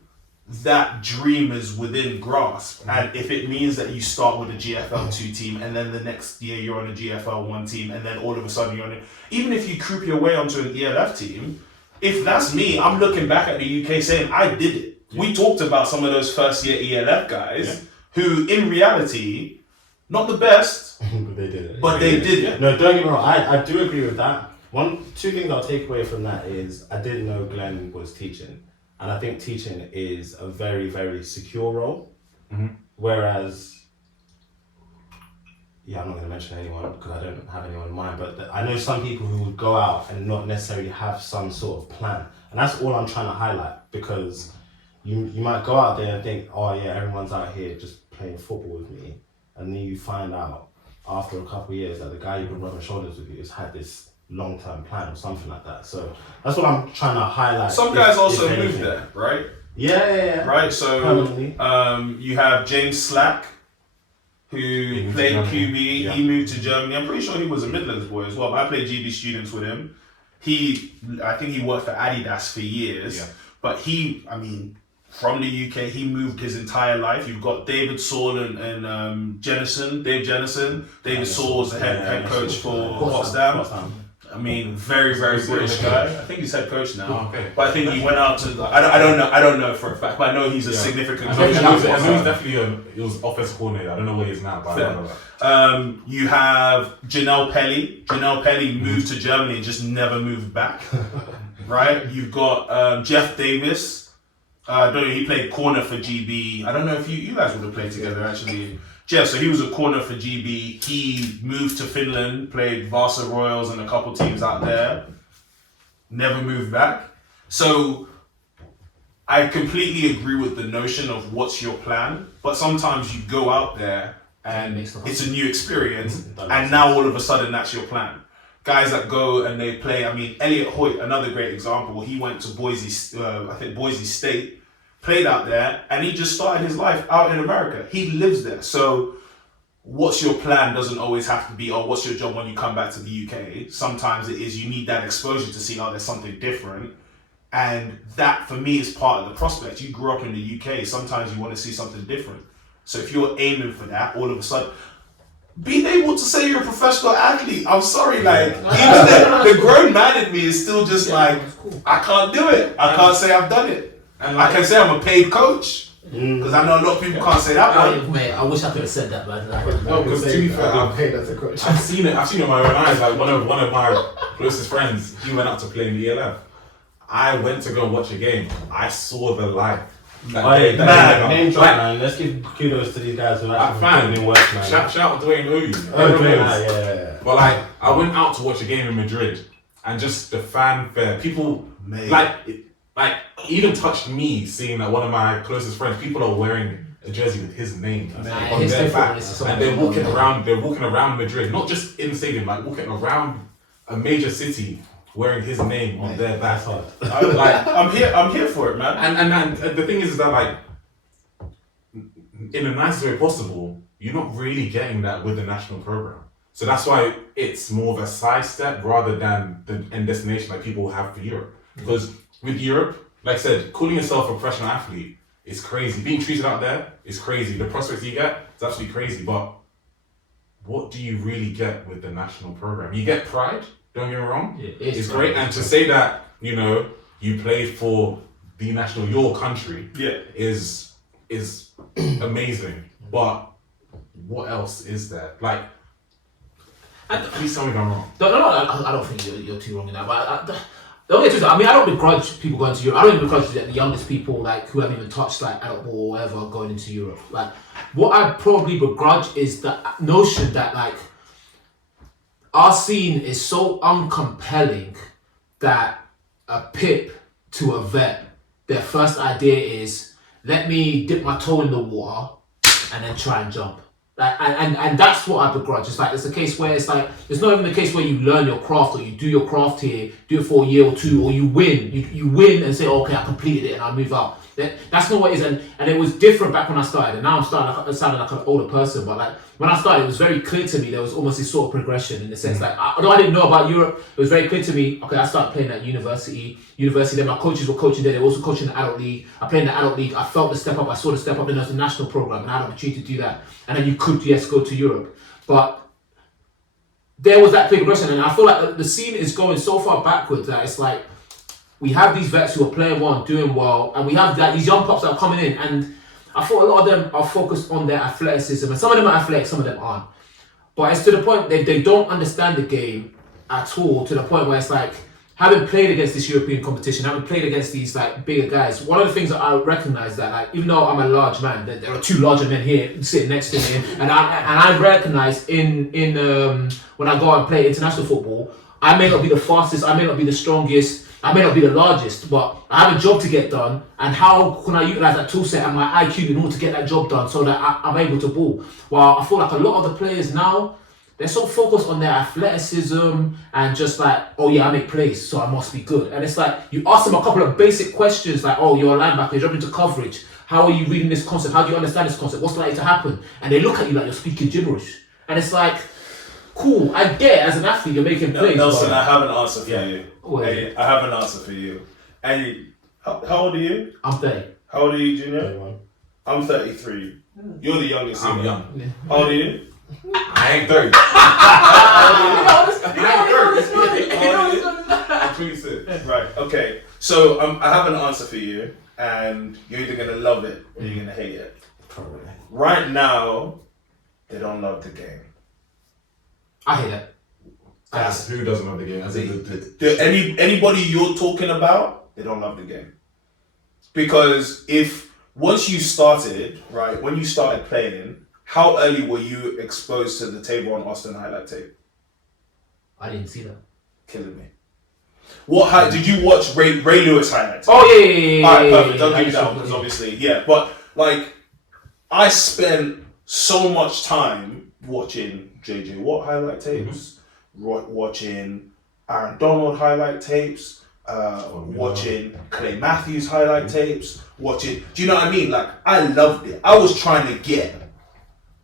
that dream is within grasp. And if it means that you start with a GFL 2 team and then the next year you're on a GFL 1 team and then all of a sudden you're on it, even if you creep your way onto an ELF team, if that's me, I'm looking back at the UK saying, I did it. Yeah. We talked about some of those first year ELF guys who in reality, not the best, but they did it. But they did it. No, don't get me wrong. I do agree with that. Two things I'll take away from that is I didn't know Glenn was teaching. And I think teaching is a very, very secure role. Mm-hmm. Whereas, I'm not going to mention anyone because I don't have anyone in mind, but I know some people who would go out and not necessarily have some sort of plan. And that's all I'm trying to highlight, because you might go out there and think, oh yeah, everyone's out here just playing football with me. And then you find out after a couple of years that the guy you've been rubbing shoulders with you has had this long-term plan or something like that. So that's what I'm trying to highlight. Some guys also moved there, right? Yeah. Right, so you have James Slack, who played QB. Yeah. He moved to Germany. I'm pretty sure he was a Midlands boy as well, but I played GB students with him. I think he worked for Adidas for years, but he from the UK. He moved his entire life. You've got David Saul and Dave Jennison. David Saul was the head coach for Potsdam. I mean, very British guy. I think he's head coach now. Oh, okay. But I think he went out to. I don't know for a fact, but I know he's a significant coach. I know he's definitely he was offensive coordinator. I don't know where he is now, but I know that. You have Janelle Pelly. Janelle Pelly moved to Germany and just never moved back. Right? You've got Jeff Davis. I don't know, he played corner for GB. I don't know if you guys would have played together actually. Jeff, so he was a corner for GB. He moved to Finland, played Vasa Royals and a couple teams out there. Never moved back. So I completely agree with the notion of what's your plan, but sometimes you go out there and it's a new experience, and now all of a sudden that's your plan. Guys that go and they play, I mean, Elliot Hoyt, another great example. He went to Boise State, played out there, and he just started his life out in America. He lives there. So what's your plan doesn't always have to be, oh, what's your job when you come back to the UK? Sometimes it is you need that exposure to see, oh, there's something different. And that, for me, is part of the prospect. You grew up in the UK. Sometimes you want to see something different. So if you're aiming for that, all of a sudden, being able to say you're a professional athlete, I'm sorry, like, even the grown man in me is still just like, I can't do it. I can't say I've done it. And I can say I'm a paid coach, because I know a lot of people can't say that one. Mate, I wish I could have said that, man. No, because to be fair, I'm paid as a coach. I've seen it with my own eyes. Like one of my closest friends, he went out to play in the ELF. I went to go watch a game. I saw the light. Man, let's give kudos to these guys who are actually putting in work, man. Shout out Dwayne Oyu. Yeah. But like, I went out to watch a game in Madrid, and just the fanfare, people like even touched me seeing that one of my closest friends, people are wearing a jersey with his name on their back, and they're walking around Madrid, not just in the stadium, like walking around a major city wearing his name on their back. I'm here for it, man. And the thing is that, like, in the nicest way possible, you're not really getting that with the national program. So that's why it's more of a sidestep rather than the end destination like people have for Europe. Because with Europe, like I said, calling yourself a professional athlete is crazy. Being treated out there is crazy. The prospects you get is absolutely crazy. But what do you really get with the national program? You get pride. Don't get me wrong. It's great. And to say that, you know, you played for the national, your country, is amazing. But what else is there? Like, please tell me if I'm wrong. No, I don't think you're too wrong in that. But don't get twisted. I mean, I don't begrudge people going to Europe. I don't even begrudge the youngest people, like, who haven't even touched like adult ball or whatever, going into Europe. Like, what I probably begrudge is the notion that, like, our scene is so uncompelling that a pip to a vet, their first idea is, let me dip my toe in the water and then try and jump. Like, and that's what I begrudge. It's like, it's a case where it's like, it's not even the case where you learn your craft or you do your craft here, do it for a year or two, or you win. You win and say, okay, I completed it and I move out. That's not what it is. And it was different back when I started. And now I'm sounding like an older person. But like, when I started, it was very clear to me there was almost this sort of progression in the sense like, although I didn't know about Europe, it was very clear to me, okay, I started playing at university, then my coaches were coaching there, they were also coaching the adult league. I played in the adult league, I felt the step up, I saw the step up, then there was the national program, and I had an opportunity to do that. And then you could, yes, go to Europe. But there was that progression, and I feel like the scene is going so far backwards that it's like, we have these vets who are playing well and doing well, and we have these young pups that are coming in, and I thought a lot of them are focused on their athleticism, and some of them are athletic, some of them aren't. But it's to the point they don't understand the game at all, to the point where it's like, having played against this European competition, having played against these like bigger guys, one of the things that I recognize that, like, even though I'm a large man, there are two larger men here sitting next to me, and I recognize in when I go out and play international football, I may not be the fastest, I may not be the strongest, I may not be the largest, but I have a job to get done, and how can I utilize that tool set and my IQ in order to get that job done so that I'm able to ball? Well, I feel like a lot of the players now, they're so focused on their athleticism and just like, oh yeah, I make plays, so I must be good. And it's like, you ask them a couple of basic questions like, oh, you're a linebacker, you're jumping into coverage. How are you reading this concept? How do you understand this concept? What's likely to happen? And they look at you like you're speaking gibberish. And it's like, cool, I get as an athlete you're making plays. Nelson, I have an answer for you. I have an answer for you. And how old are you? I'm 30. How old are you, Junior? 31. I'm 33. You're the youngest. I'm here. young. How old are you? I ain't 30. I'm 26. Right, okay. So I have an answer for you, and you're either going to love it or you're going to hate it. Probably. Right now, they don't love the game. I hate it. That's who doesn't love the game. As in Anybody you're talking about, they don't love the game. Because once you started, right, when you started playing, how early were you exposed to the table on Austin highlight tape? I didn't see that. Killing me. What did you watch Ray Lewis highlights? Oh yeah. Alright, perfect. Don't I give me used that to- one because obviously, yeah. But like, I spent so much time watching JJ Watt highlight tapes, watching Aaron Donald highlight tapes, watching Clay Matthews highlight tapes, watching. Do you know what I mean? Like, I loved it. I was trying to get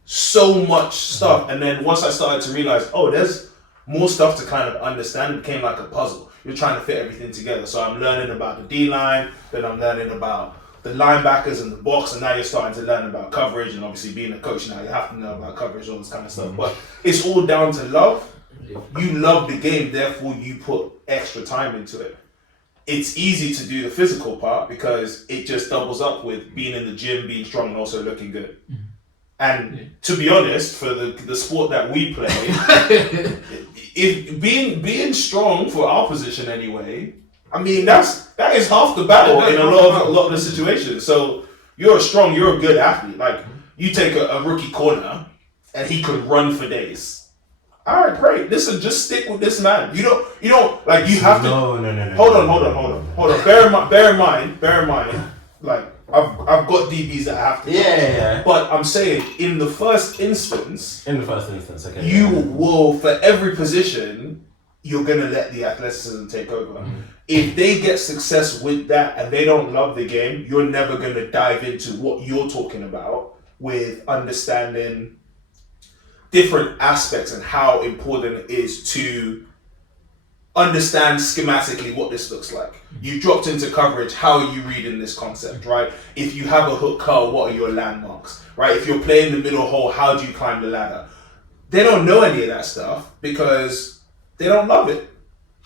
so much stuff, and then once I started to realize, oh, there's more stuff to kind of understand, it became like a puzzle. You're trying to fit everything together. So I'm learning about the D-line, then I'm learning about the linebackers in the box, and now you're starting to learn about coverage, and obviously being a coach now, you have to know about coverage, all this kind of stuff. But it's all down to love. You love the game, therefore you put extra time into it. It's easy to do the physical part because it just doubles up with being in the gym, being strong, and also looking good. And to be honest, for the sport that we play, if being strong for our position anyway, I mean that is half the battle in a lot of the situations. So you're a good athlete. Like, you take a rookie corner and he could run for days. All right, great. Listen, just stick with this man. You don't like, you have to. No. Hold on. Bear in mind. Like, I've got DBs that I have to. Yeah. But I'm saying, in the first instance, Okay. you will, for every position, you're gonna let the athleticism take over. If they get success with that and they don't love the game, you're never gonna dive into what you're talking about with understanding different aspects and how important it is to understand schematically what this looks like. You dropped into coverage, how are you reading this concept, right? If you have a hook curl, what are your landmarks, right? If you're playing the middle hole, how do you climb the ladder? They don't know any of that stuff because they don't love it.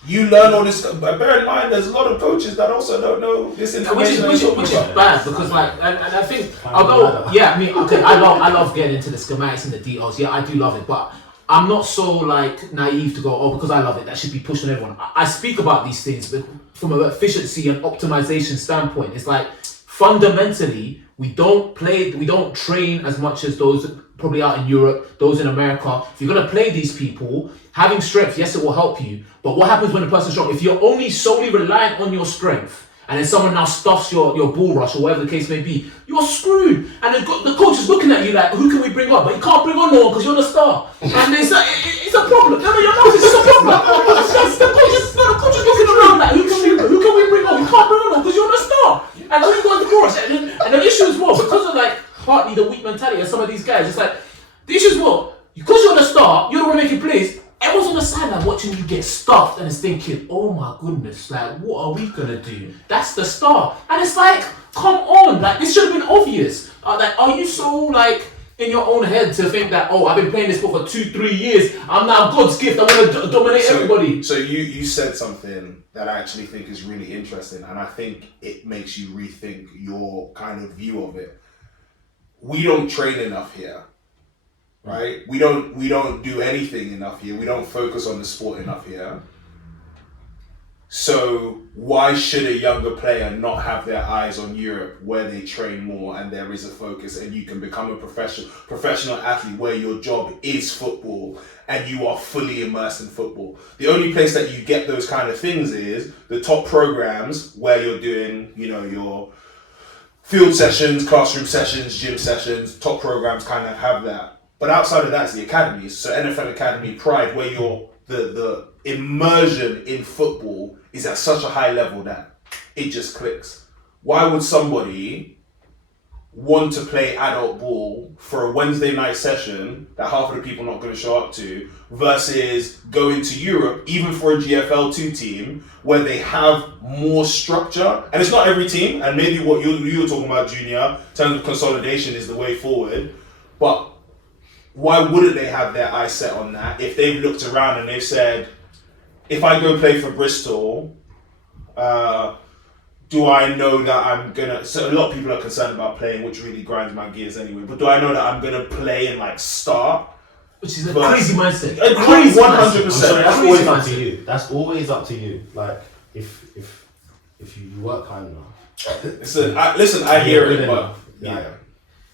You learn all this stuff, but bear in mind, there's a lot of coaches that also don't know this information. Which is bad because, like, and I think, although, yeah, I mean, okay, I love getting into the schematics and the details. Yeah, I do love it, but I'm not so like naive to go, oh, because I love it, that should be pushed on everyone. I speak about these things, but from an efficiency and optimization standpoint, it's like fundamentally we don't train as much as those probably out in Europe, those in America. If you're gonna play these people, having strength, yes, it will help you. But what happens when the person's strong? If you're only solely reliant on your strength, and then someone now stuffs your bull rush or whatever the case may be, you're screwed. And the coach is looking at you like, who can we bring on? But you can't bring on no one because you're the star. And it's a problem. No, you're not. It's a problem. The coach is looking around like, who can we bring on? We can't bring on no because you're the star. And then you go on the bull rush. And the issue is what? Because of like partly the weak mentality of some of these guys, it's like, the issue is what? Because you're the star, you're the one making plays. Everyone's on the sideline watching you get stuffed and is thinking, oh my goodness, like, what are we gonna do? That's the star. And it's like, come on, like, this should have been obvious. Like, are you so, like, in your own head to think that, oh, I've been playing this sport for 2-3 years, I'm now God's gift, I'm gonna dominate everybody. So you said something that I actually think is really interesting, and I think it makes you rethink your kind of view of it. We don't train enough here. Right? We don't do anything enough here. We don't focus on the sport enough here. So why should a younger player not have their eyes on Europe where they train more and there is a focus and you can become a professional athlete where your job is football and you are fully immersed in football? The only place that you get those kind of things is the top programs where you're doing, your field sessions, classroom sessions, gym sessions. Top programs kind of have that. But outside of that, it's the academies. So NFL Academy, Pride, where the immersion in football is at such a high level that it just clicks. Why would somebody want to play adult ball for a Wednesday night session that half of the people are not going to show up to, versus going to Europe, even for a GFL2 team, where they have more structure. And it's not every team, and maybe what you were talking about, Junior, in terms of consolidation is the way forward. But why wouldn't they have their eyes set on that if they've looked around and they've said, if I go play for Bristol, do I know that I'm gonna? So a lot of people are concerned about playing, which really grinds my gears anyway. But do I know that I'm gonna play and like start? Which is a crazy mindset. A crazy 100%. That's always up to you. That's always up to you. Like if you work hard enough. Listen, I hear it, but yeah,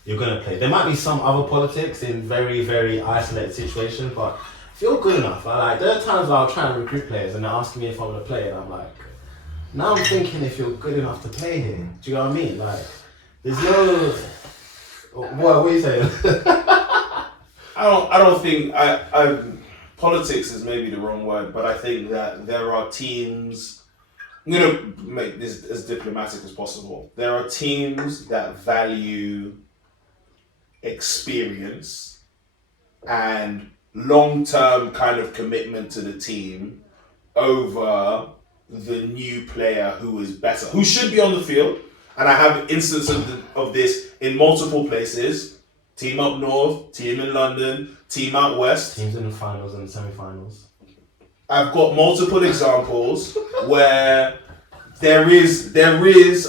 you're gonna play. There might be some other politics in very, very isolated situations, but if you're good enough, like there are times where I'm trying to recruit players and they're asking me if I'm gonna play, and I'm like, now I'm thinking if you're good enough to play here. Do you know what I mean? Like, there's no. What are you saying? I don't think politics is maybe the wrong word, but I think that there are teams. I'm gonna make this as diplomatic as possible. There are teams that value experience and long-term kind of commitment to the team over the new player who is better, who should be on the field. And I have instances of this in multiple places. Team up north, team in London, team out west. Teams in the finals and the semi-finals. I've got multiple examples where there is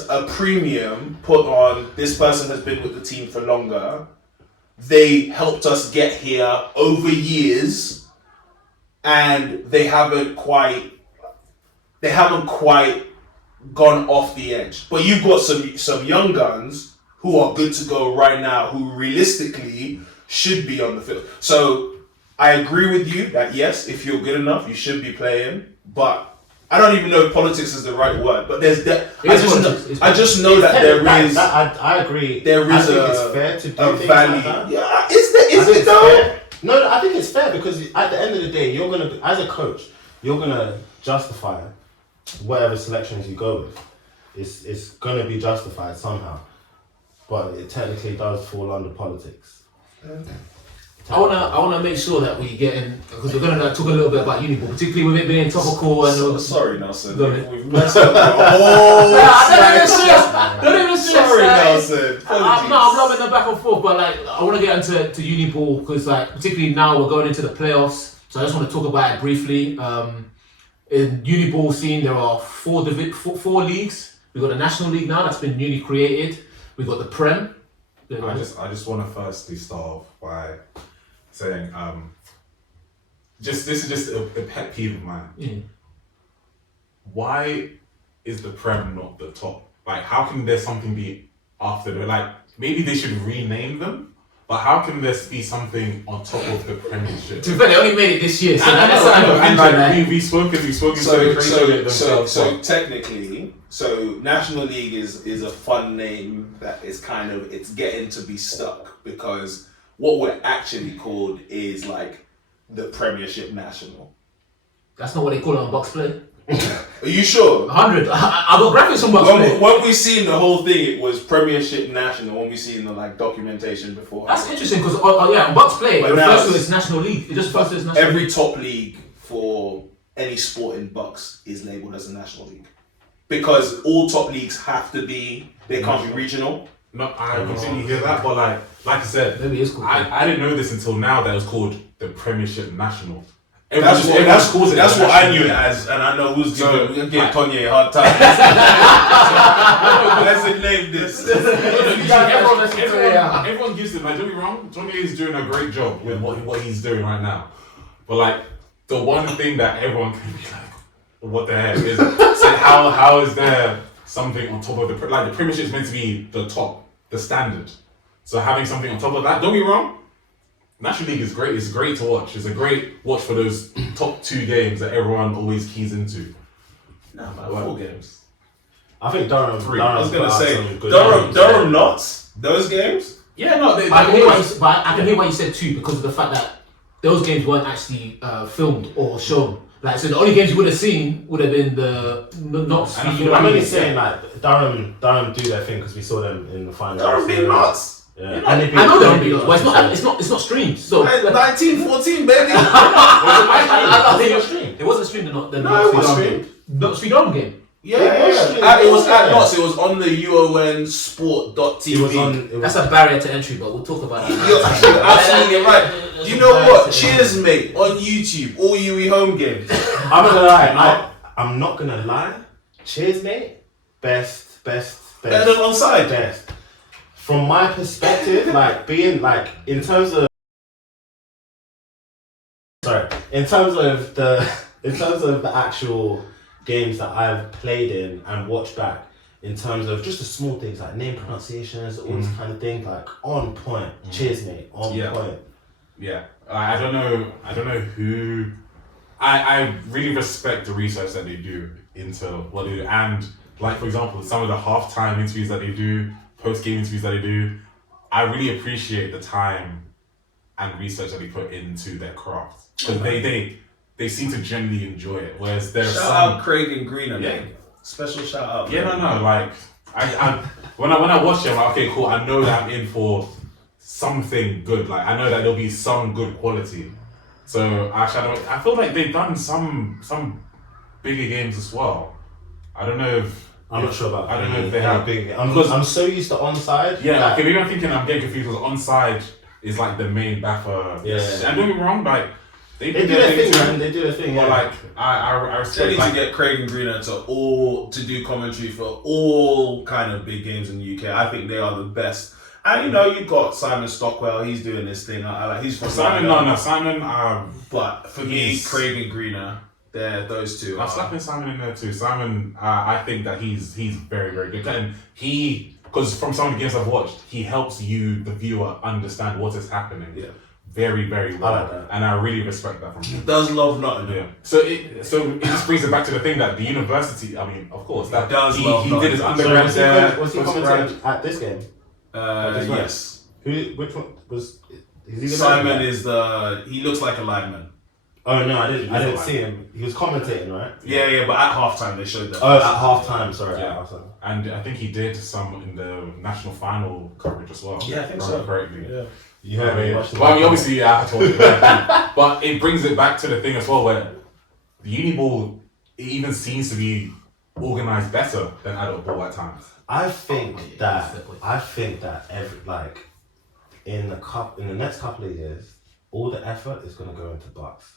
a premium put on this person has been with the team for longer. They helped us get here over years, and they haven't quite gone off the edge. But you've got some young guns who are good to go right now, who realistically should be on the field. So I agree with you that yes, if you're good enough, you should be playing. But I don't even know if politics is the right word. But there's that. I just know that there is. I agree. There is it's fair to do things value. like that. Yeah, is it though? Fair. No, I think it's fair because at the end of the day, you're gonna, as a coach, you're gonna justify whatever selections you go with. It's gonna be justified somehow, but it technically does fall under politics. I wanna make sure that we get in, because we're gonna talk a little bit about UNIball, particularly with it being topical and. Sorry, Nelson. We've messed up the Don't even stress. Sorry, Nelson. I'm loving the back and forth, but like I want to get into UNIball because like particularly now we're going into the playoffs, so I just want to talk about it briefly. In UNIball scene, there are four leagues. We've got the National League now that's been newly created. We've got the Prem. I just want to firstly start off by saying, this is just a pet peeve of mine. Yeah. Why is the Prem not the top? Like, how can there something be after them? Like, maybe they should rename them. But how can there be something on top of the Premiership? To be fair, they only made it this year, so we've spoken So technically, National League is a fun name that is kind of, it's getting to be stuck because what we're actually called is like the Premiership National. That's not what they call it on Box Play. Are you sure? 100. I got graphics on Box Play. When we seen the whole thing, it was Premiership National. When we seen the like documentation before. That's interesting because on Box Play it refers to its National League. It just refers to its National League. League. Every top league for any sport in Bucks is labelled as a National League because all top leagues have to be. They can't be regional. No, I completely hear that, but like I said, maybe it's cool. I didn't know this until now that it was called the Premiership National. That's what I knew it as, and I know who's giving Kanye a hard time. Let's name this. Everyone gives it. Like, don't be wrong. Kanye is doing a great job with what he's doing right now. But like the one thing that everyone can be like, what the heck is? So how is there something on top of the like the Premiership is meant to be the top, the standard. So having something on top of that, don't be wrong. National League is great. It's great to watch. It's a great watch for those top 2 games that everyone always keys into. No, man, 4 games. I think Durham. 3. I was gonna say Durham not those games. Yeah, no. I can hear why you said 2 because of the fact that those games weren't actually filmed or shown. Like, so the only games you would have seen would have been the not. And I feel I'm like only saying like Durham do their thing because we saw them in the final. Durham beat nuts. Yeah. You know, And they beat- I know they're they on beat but us. it's not streamed. So 1914, baby. I think it was streamed. it wasn't streamed. The No, it was Sweden streamed. game. Not Sweden game. Yeah, it was streamed. It was at Yeah. Knots. It was on the UONsport.tv. It was on. It was, That's a barrier to entry, but we'll talk about that. You're absolutely right. Do you know what? Cheers, mate. On YouTube, all UE home games. I'm not gonna lie. I'm not gonna lie. Cheers, mate. Best. Better than onside. Best. From my perspective, like being like in terms of the actual games that I've played in and watched back, in terms of just the small things like name pronunciations, all this kind of thing, like on point. Cheers, mate. On point. Yeah, I don't know who. I really respect the research that they do into what they do, and like for example, some of the halftime interviews that they do, post-game interviews that they do. I really appreciate the time and research that they put into their craft because they seem to genuinely enjoy it. Whereas there's Shout some out Craig and Greener, Yeah. man. Special shout out. yeah no like I when I watch it, I'm like, okay, cool. I know that I'm in for something good. Like I know that there'll be some good quality. So actually, I feel like they've done some bigger games as well. I don't know if I'm not sure about. I don't know if they any have. big. Because- I'm so used to onside. Yeah, like, okay, maybe I'm thinking I'm getting confused because onside is like the main BAFA. Yeah. And don't get me wrong, like they do their thing, man. They do their thing. But Yeah. like I They respect need like, to get Craig and Greener to do commentary for all kind of big games in the UK. I think they are the best. And you know, you've got Simon Stockwell. He's doing this thing. I like. He's from Simon. London. Simon. But for me, He's- Craig and Greener, those two. I'm slapping Simon in there too. Simon, I think that he's very very good, and because from some of the games I've watched, he helps you, the viewer, understand what is happening. Yeah. Very very well, I like that. and I really respect that from him. Does love Nottingham. Yeah. So it just brings it back to the thing that the university. I mean, of course, that does he love did his Nottingham. So undergrad was he, there. was he commentating at this game? This one? Yes. Which one was? Is he the Simon man? is he looks like a lineman. Oh no, I didn't He's see him. He was commentating, right? Yeah, but at halftime they showed that. Oh, at half time. Sorry, Yeah. at half time. And I think he did some in the national final coverage as well. Yeah, I think if so. Correctly. Yeah. You heard me. Watch the Well, I mean, obviously, yeah, I told you that. But it brings it back to the thing as well where the UNIball it even seems to be organised better than adult ball at times. I think yeah, that exactly. every like in the next couple of years, all the effort is gonna go into Bucks.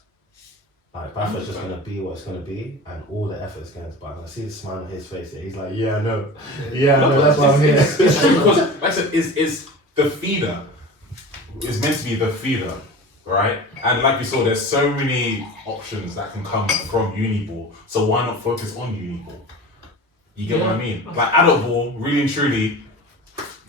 Like BAFA's just gonna be what it's gonna be, and all the effort is going to Bucks. And I see the smile on his face. He's like, yeah, I know, that's why I'm here. It's true because, like I said, is the feeder. It's meant to be the feeder, right? And like we saw, there's so many options that can come from UNIball. So why not focus on UNIball? You get what I mean? Like adult ball, really and truly,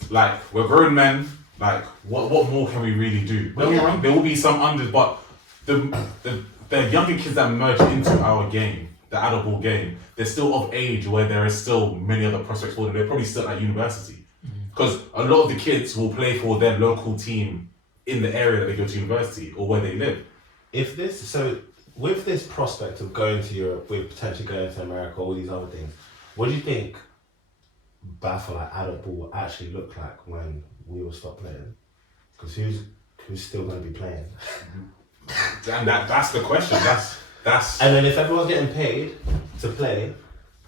like we're grown men. Like what more can we really do? Don't get me wrong, there will be some unders, but the younger kids that merge into our game, the adult ball game, they're still of age where there is still many other prospects for them. They're probably still at university. Because a lot of the kids will play for their local team in the area that they go to university or where they live. With this prospect of going to Europe, with potentially going to America, all these other things, what do you think BAFA, like adult ball, will actually look like when we all stop playing? Because who's still going to be playing? And that's the question. That's And then if everyone's getting paid to play,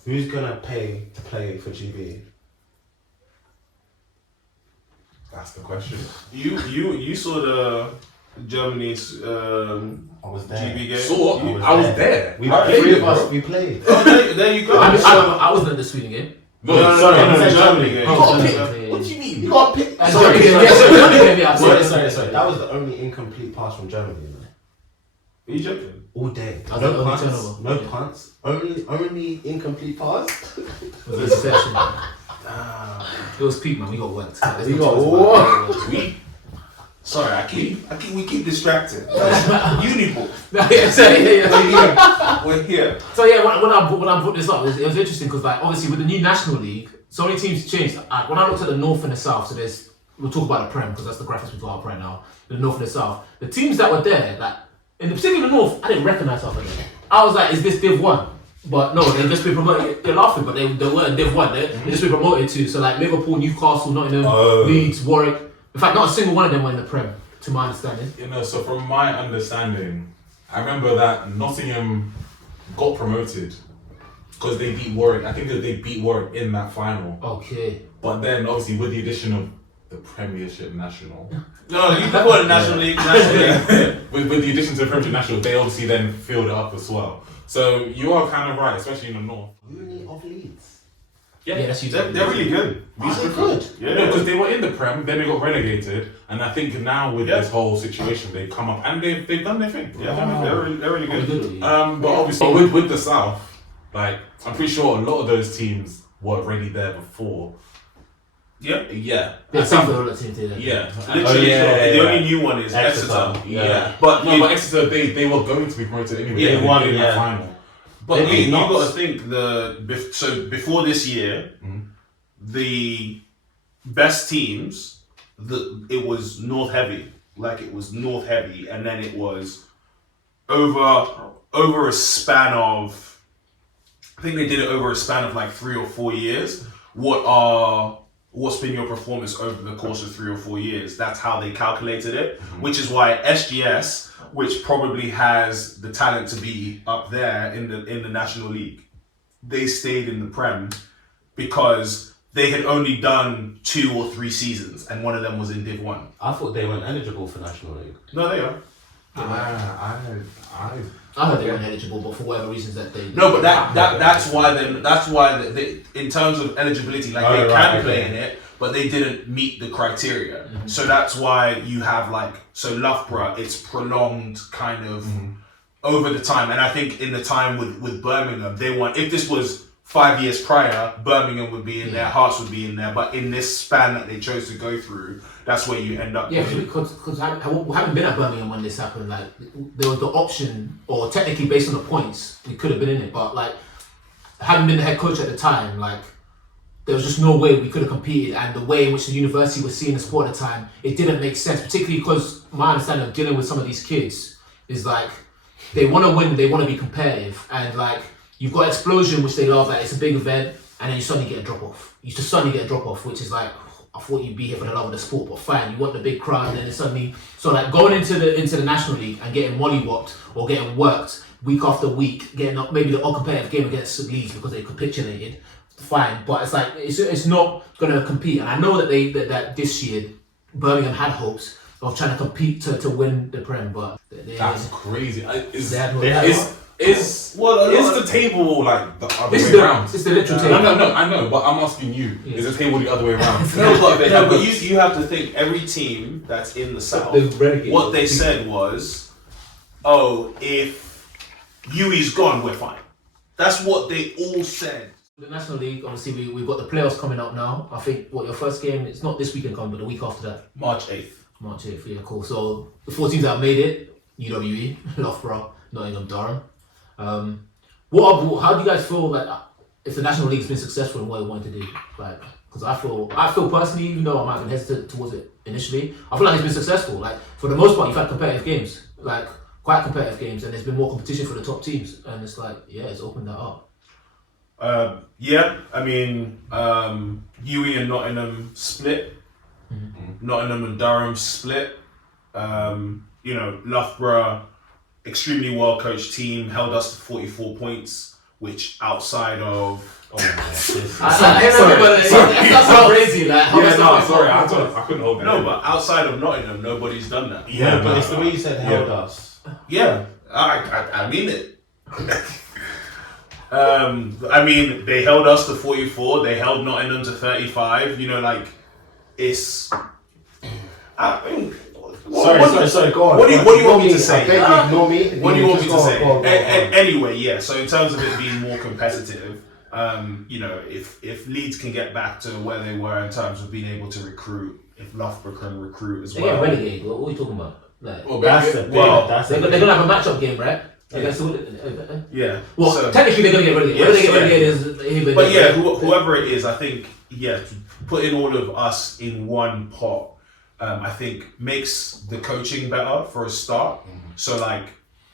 who's going to pay to play for GB? that's the question. You saw the Germany's I was there. GB game. So I was there. We I played three it, of us, bro. we played. Oh, there you go. I wasn't at the Sweden game. No, no, Germany game. Oh, What do you mean? You got picked. Sorry, yeah, Sorry. That was the only incomplete pass from Germany. You know? Are you joking? All day. That's No the only punts. turnover. No punts. Only incomplete pass. It was a session. It was peak, man. We got worked. We got what? Sorry, we keep distracted. UNIball. We're here. So yeah, when I brought this up, it was interesting because like obviously with the new national league, so many teams changed. When I looked at the north and the south, so we'll talk about the Prem because that's the graphics we've got up right now. The north and the south, the teams that were there, like particularly the north, I didn't recognise half of them. I was like, is this Div 1? But no, they've just been promoted. You're laughing, but they weren't Div 1. They've just been promoted to. So like Liverpool, Newcastle, Nottingham, Leeds, Warwick. In fact, not a single one of them were in the Prem, to my understanding. You know, so from my understanding, I remember that Nottingham got promoted because they beat Warwick. I think that they beat Warwick in that final. Okay. But then obviously with the addition of the Premiership National. No, you can call it National League. with the addition to the Premiership National, they obviously then filled it up as well. So you are kind of right, especially in the north. Uni of Leeds. Yeah, that's They're really good. They're good. Yeah, because they were in the Prem, then they got relegated, and I think now with this whole situation, they've come up and they've done their thing. Yeah, they're really good. But obviously with the South, like I'm pretty sure a lot of those teams were already there before. Yeah. Yeah. Yeah, South are all the teams there. Yeah. Literally, the only new one is Exeter. Yeah. But but Exeter, they were going to be promoted anyway. Yeah, they won, in yeah. that final. But They you beat Knox. got to think so before this year, the best teams, it was North heavy, and then it was over a span of, I think they did it over a span of like 3 or 4 years. What's been your performance over the course of 3 or 4 years? That's how they calculated it, which is why SGS, which probably has the talent to be up there in the National League, they stayed in the Prem because they had only done 2 or 3 seasons, and one of them was in Div 1. I thought they weren't eligible for National League. No, they are. I heard they weren't eligible, but for whatever reasons that they. No, but that's why they, in terms of eligibility, like they can play in it, but they didn't meet the criteria. So that's why you have Loughborough, it's prolonged kind of over the time. And I think in the time with Birmingham, they want, if this was 5 years prior, Birmingham would be in there, Hearts would be in there, but in this span that they chose to go through, that's where you end up. Yeah, because I haven't been at Birmingham when this happened. Like, there was the option, or technically based on the points, we could have been in it, but like, having been the head coach at the time, like, there was just no way we could have competed, and the way in which the university was seeing the sport at the time, it didn't make sense, particularly because my understanding of dealing with some of these kids is like, they want to win, they want to be competitive, and like, you've got Explosion, which they love, like it's a big event, and then you suddenly get a drop off. You just suddenly get a drop off, which is like, I thought you'd be here for the love of the sport, but fine, you want the big crowd, and then it's suddenly, so like going into the National League and getting mollywopped or getting worked week after week, getting up maybe the odd competitive game against Leeds because they capitulated, fine, but it's like it's not gonna compete. And I know that that this year Birmingham had hopes of trying to compete to win the Prem, but that's crazy. Is the table like the other way around? It's the literal table. No, I know, but I'm asking you. Yeah. Is the table the other way around? but you have to think every team that's in the South, what they said was, oh, if Yui's gone, we're fine. That's what they all said. The National League, obviously, we've got the playoffs coming up now. I think your first game, it's not this weekend coming, but the week after that. March 8th. March 8th, yeah, cool. So the 4 teams that have made it: UWE, Loughborough, Nottingham, Durham. How do you guys feel like if the National League's been successful in what it wanted to do? Like, because I feel personally, even though I might have been hesitant towards it initially, I feel like it's been successful. Like, for the most part, you've had competitive games, like quite competitive games, and there's been more competition for the top teams, and it's like, yeah, it's opened that up. I mean, UWE and Nottingham split. Nottingham and Durham split. Loughborough, extremely well coached team, held us to 44 points, which outside of That's so crazy. Like, I couldn't hold that. No, but outside of Nottingham, nobody's done that. Yeah, but it's the way you said held us. Yeah, I mean it. I mean, they held us to 44. They held Nottingham to 35. It's. I think. Sorry, go on. What do you want me to say? Ignore me. What do you want me to say? Go on. Anyway, yeah. So in terms of it being more competitive, if Leeds can get back to where they were in terms of being able to recruit, if Loughborough can recruit as They well. get relegated. What are you talking about? Like, They're gonna have a match-up game, right? Yeah. Well, So- technically they're gonna get relegated. Whether they get relegated is. But yeah, whoever it is, I think, putting all of us in one pot, I think makes the coaching better for a start. So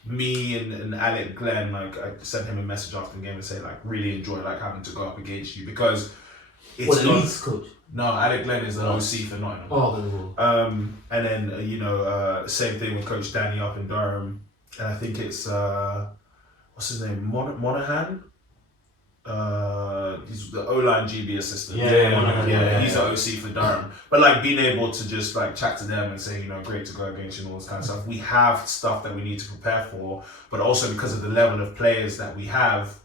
me and Alec Glenn, like I sent him a message after the game and say like really enjoy like having to go up against you because it's What, the not. Leeds coach? No, Alec Glenn is the OC for Nottingham. Oh, And then same thing with Coach Danny up in Durham, and I think it's what's his name, Monahan. He's the O-line GB assistant. Yeah, He's the OC for Durham. But like being able to just like chat to them and say, great to go against you and all this kind of stuff. We have stuff that we need to prepare for, but also because of the level of players that we have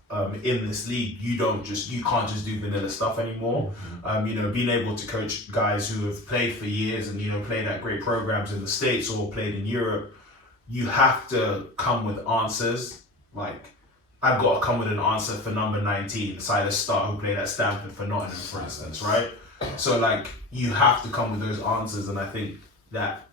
in this league, you can't just do vanilla stuff anymore. Being able to coach guys who have played for years and played at great programs in the States or played in Europe, you have to come with answers. Like, I've got to come with an answer for number 19, Silas Starr, who played at Stanford for Nottingham, for instance, right? So, like, you have to come with those answers, and I think that,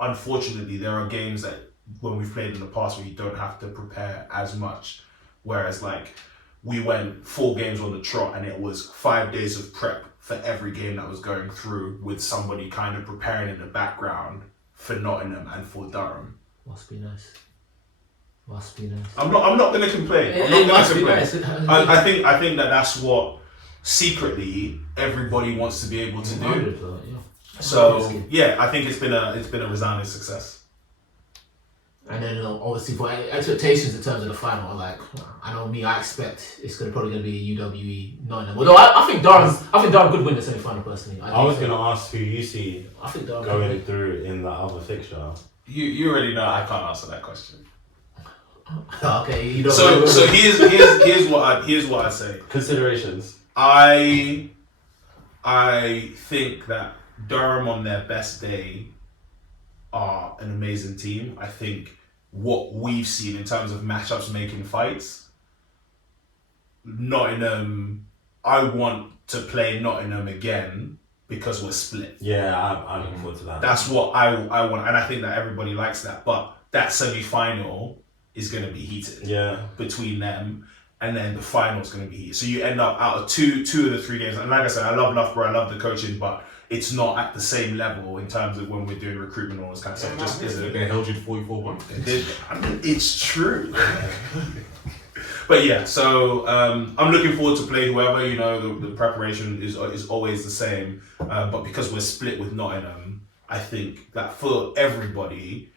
unfortunately, there are games that, when we've played in the past, where you don't have to prepare as much, whereas, like, we went 4 games on the trot, and it was 5 days of prep for every game that was going through, with somebody kind of preparing in the background for Nottingham and for Durham. Must be nice. I'm not going to complain. I'm not going to complain. I think that's what secretly everybody wants to be able to do. So yeah, I think it's been a resounding success. And then obviously for expectations in terms of the final, like I know me, I expect it's probably going to be UWE Nottingham. Although I think Durham could win the semi-final personally. I was going to ask who you see going through in that other fixture. You already know I can't answer that question. Okay, you don't. So here's what I say. Considerations. I think that Durham on their best day are an amazing team. I think what we've seen in terms of matchups making fights, Nottingham, I want to play Nottingham again because we're split. Yeah, I'm looking forward to that. That's what I want, and I think that everybody likes that. But that semi-final is going to be heated between them, and then the final is going to be heated. So you end up out of two of the 3 games. And like I said, I love Loughborough, I love the coaching, but it's not at the same level in terms of when we're doing recruitment and all this kind of stuff. Just isn't. They held you to 44 points. I mean, it's true. But yeah, so I'm looking forward to play whoever. The preparation is always the same. But because we're split with Nottingham, I think that for everybody,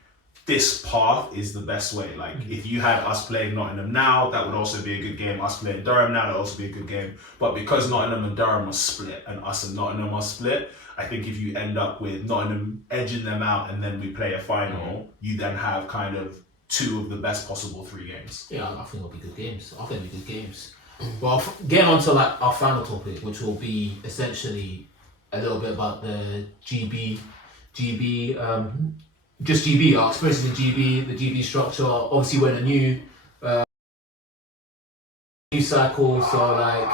this path is the best way. Like, if you had us playing Nottingham now, that would also be a good game. Us playing Durham now, that would also be a good game. But because Nottingham and Durham are split, and us and Nottingham are split, I think if you end up with Nottingham edging them out and then we play a final, you then have kind of 2 of the best possible 3 games. Yeah, I think it'll be good games. Well, getting on to like our final topic, which will be essentially a little bit about the GB, just GB, our experiences in GB, the GB structure. Obviously, we're in a new cycle, so like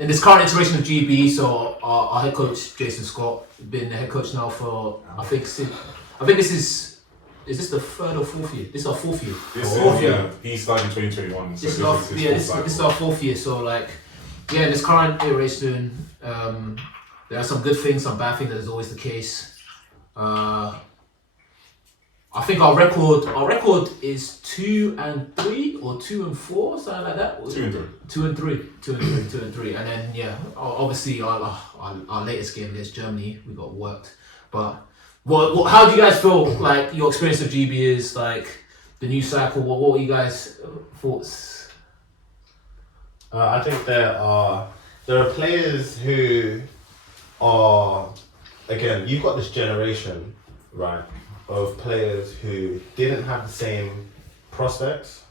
in this current iteration of GB, so our head coach Jason Scott been the head coach now for I think this is this the 3rd or 4th year? This is our 4th year. He started in 2021. So this is our 4th year. So like in this current iteration, there are some good things, some bad things. That is always the case. I think our record is 2-3 or 2-4, something like that. 2-3, and then obviously our latest game against Germany, we got worked. But how do you guys feel like your experience of GB is, like the new cycle? What were you guys' thoughts? I think there are players who are, again, you've got this generation, right, of players who didn't have the same prospects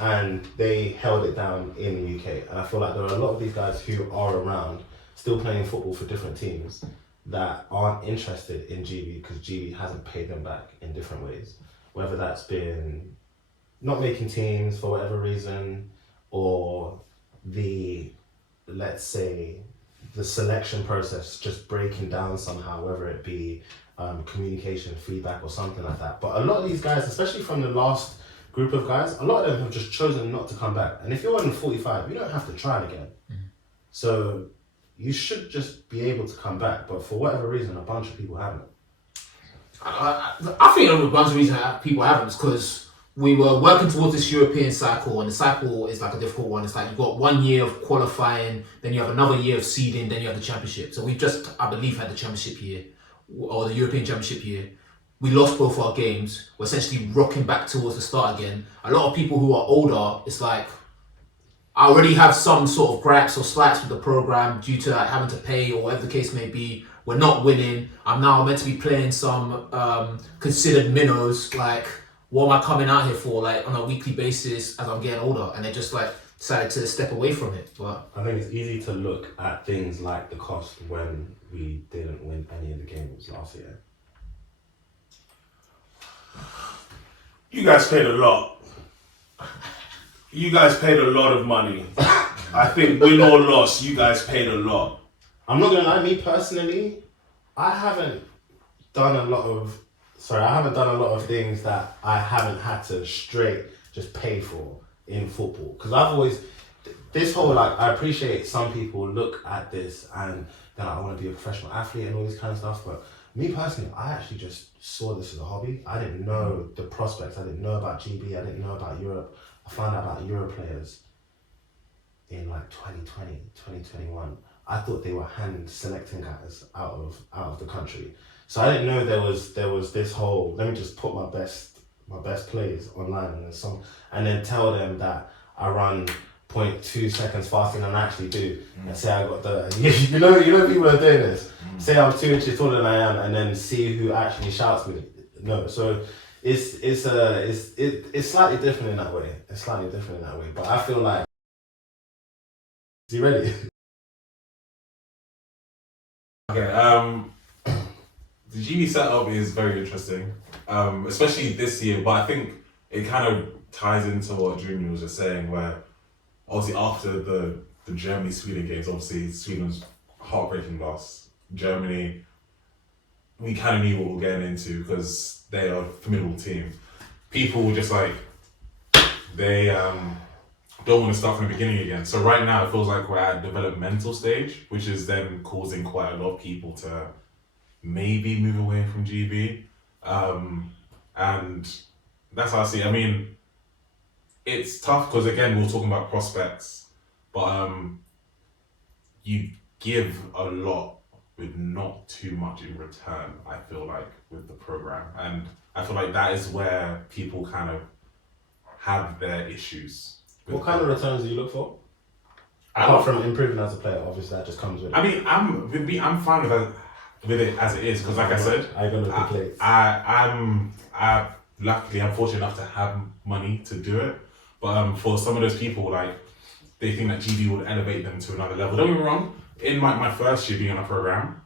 and they held it down in the UK. And I feel like there are a lot of these guys who are around still playing football for different teams that aren't interested in GB because GB hasn't paid them back in different ways. Whether that's been not making teams for whatever reason, or let's say the selection process just breaking down somehow, whether it be communication, feedback, or something like that. But a lot of these guys, especially from the last group of guys, a lot of them have just chosen not to come back. And if you're under 45, you don't have to try it again. So you should just be able to come back. But for whatever reason, a bunch of people haven't. I think one of the reasons that people haven't is because we were working towards this European cycle, and the cycle is like a difficult one. It's like you've got 1 year of qualifying, then you have another year of seeding, then you have the championship. So we've just, I believe, had the championship year, or the European championship year. We lost both our games. We're essentially rocking back towards the start again. A lot of people who are older, it's like, I already have some sort of gripes or slights with the program due to like having to pay or whatever the case may be. We're not winning. I'm now meant to be playing some considered minnows. Like, what am I coming out here for? Like on a weekly basis as I'm getting older, and they just like decided to step away from it. But I think it's easy to look at things like the cost when we didn't win any of the games last year. You guys paid a lot. You guys paid a lot of money. I think win or loss, you guys paid a lot. I'm not gonna lie, me personally, I haven't done a lot of things that I haven't had to straight just pay for in football. Because I've always, this whole like, I appreciate some people look at this and they're like, I want to be a professional athlete and all this kind of stuff. But me personally, I actually just saw this as a hobby. I didn't know the prospects. I didn't know about GB. I didn't know about Europe. I found out about Euro players in like 2020, 2021. I thought they were hand selecting guys out of the country. So I didn't know there was this whole, let me just put my best plays online and then tell them that I run 0.2 seconds faster than I actually do, and say I got the you know people are doing this. Say I'm 2 inches taller than I am, and then see who actually shouts me. No, so it's slightly different in that way. But I feel like, is he ready? Okay, the GB setup is very interesting, especially this year, but I think it kind of ties into what Junior was just saying, where obviously after the Germany-Sweden games, obviously Sweden's heartbreaking loss. Germany, we kind of knew what we were getting into because they are a formidable team. People were just like, they don't want to start from the beginning again. So right now it feels like we're at a developmental stage, which is then causing quite a lot of people to maybe move away from GB. And that's how I see it. I mean, it's tough because again, we're talking about prospects, but you give a lot with not too much in return, I feel like, with the program. And I feel like that is where people kind of have their issues. What kind of returns do you look for? Apart from improving as a player, obviously that just comes with it. I mean, I'm fine with it as it is, because like I said, I'm fortunate enough to have money to do it. But for some of those people, like, they think that GB would elevate them to another level. Don't get me wrong, in my first year being on a program,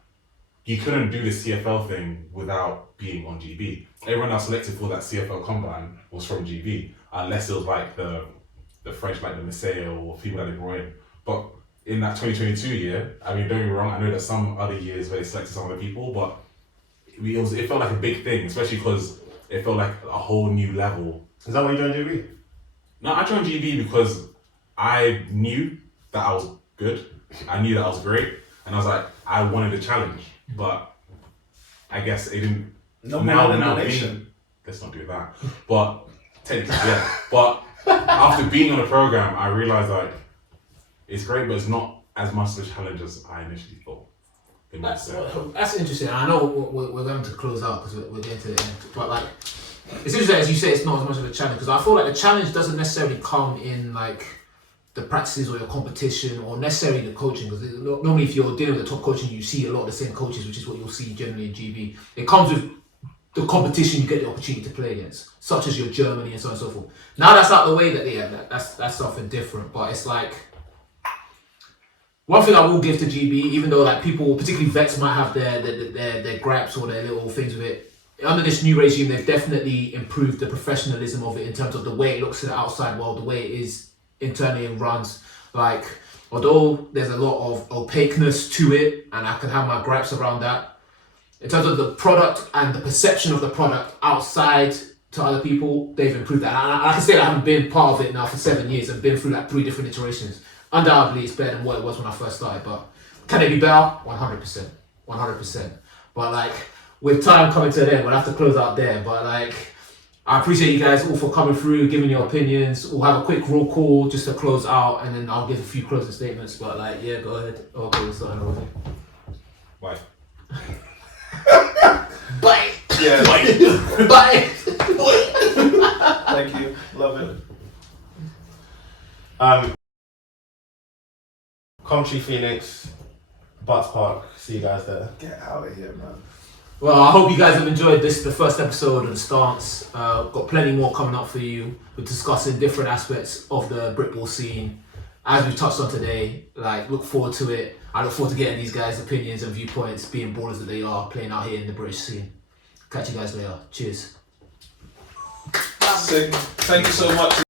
you couldn't do the CFL thing without being on GB. Everyone else selected for that CFL combine was from GB, unless it was like the French, like the Marseille or people that they brought in. But in that 2022 year, I mean, don't get me wrong, I know there's some other years where they selected some other people, but it felt like a big thing, especially because it felt like a whole new level. Is that why you joined GB? No, I joined GB because I knew that I was good. I knew that I was great. And I was like, I wanted a challenge. But I guess it didn't. No now more let's not do that. But technically, yeah. But after being on the program, I realized like it's great, but it's not as much of a challenge as I initially thought. That's interesting. I know we're going to close out because we're getting to the end. But like, it's interesting as you say, it's not as much of a challenge, because I feel like the challenge doesn't necessarily come in like the practices or your competition or necessarily the coaching, because normally if you're dealing with the top coaching, you see a lot of the same coaches, which is what you'll see generally in GB. It comes with the competition you get the opportunity to play against, such as your Germany and so on and so forth. Now that's out of the way, that's something different. But it's like, one thing I will give to GB, even though like people, particularly vets, might have their gripes or their little things with it, under this new regime, they've definitely improved the professionalism of it in terms of the way it looks to the outside world, the way it is internally and runs. Like, although there's a lot of opaqueness to it, and I can have my gripes around that, in terms of the product and the perception of the product outside to other people, they've improved that. And I can say that I haven't been part of it now for 7 years and been through like 3 different iterations. Undoubtedly, it's better than what it was when I first started, but can it be better? 100%. 100%. But like, with time coming to an end, we'll have to close out there. But like, I appreciate you guys all for coming through, giving your opinions. We'll have a quick roll call just to close out, and then I'll give a few closing statements. But like, yeah, go ahead. Okay, we'll start another thing. Bye. Bye. Yeah. Bye. Thank you. Love it. Coventry Phoenix, Butts Park. See you guys there. Get out of here, man. Well, I hope you guys have enjoyed this, the first episode of The Stance. Got plenty more coming up for you. We're discussing different aspects of the Britball scene. As we touched on today, like, look forward to it. I look forward to getting these guys' opinions and viewpoints, being ballers that they are, playing out here in the British scene. Catch you guys later. Cheers. Sick. Thank you so much.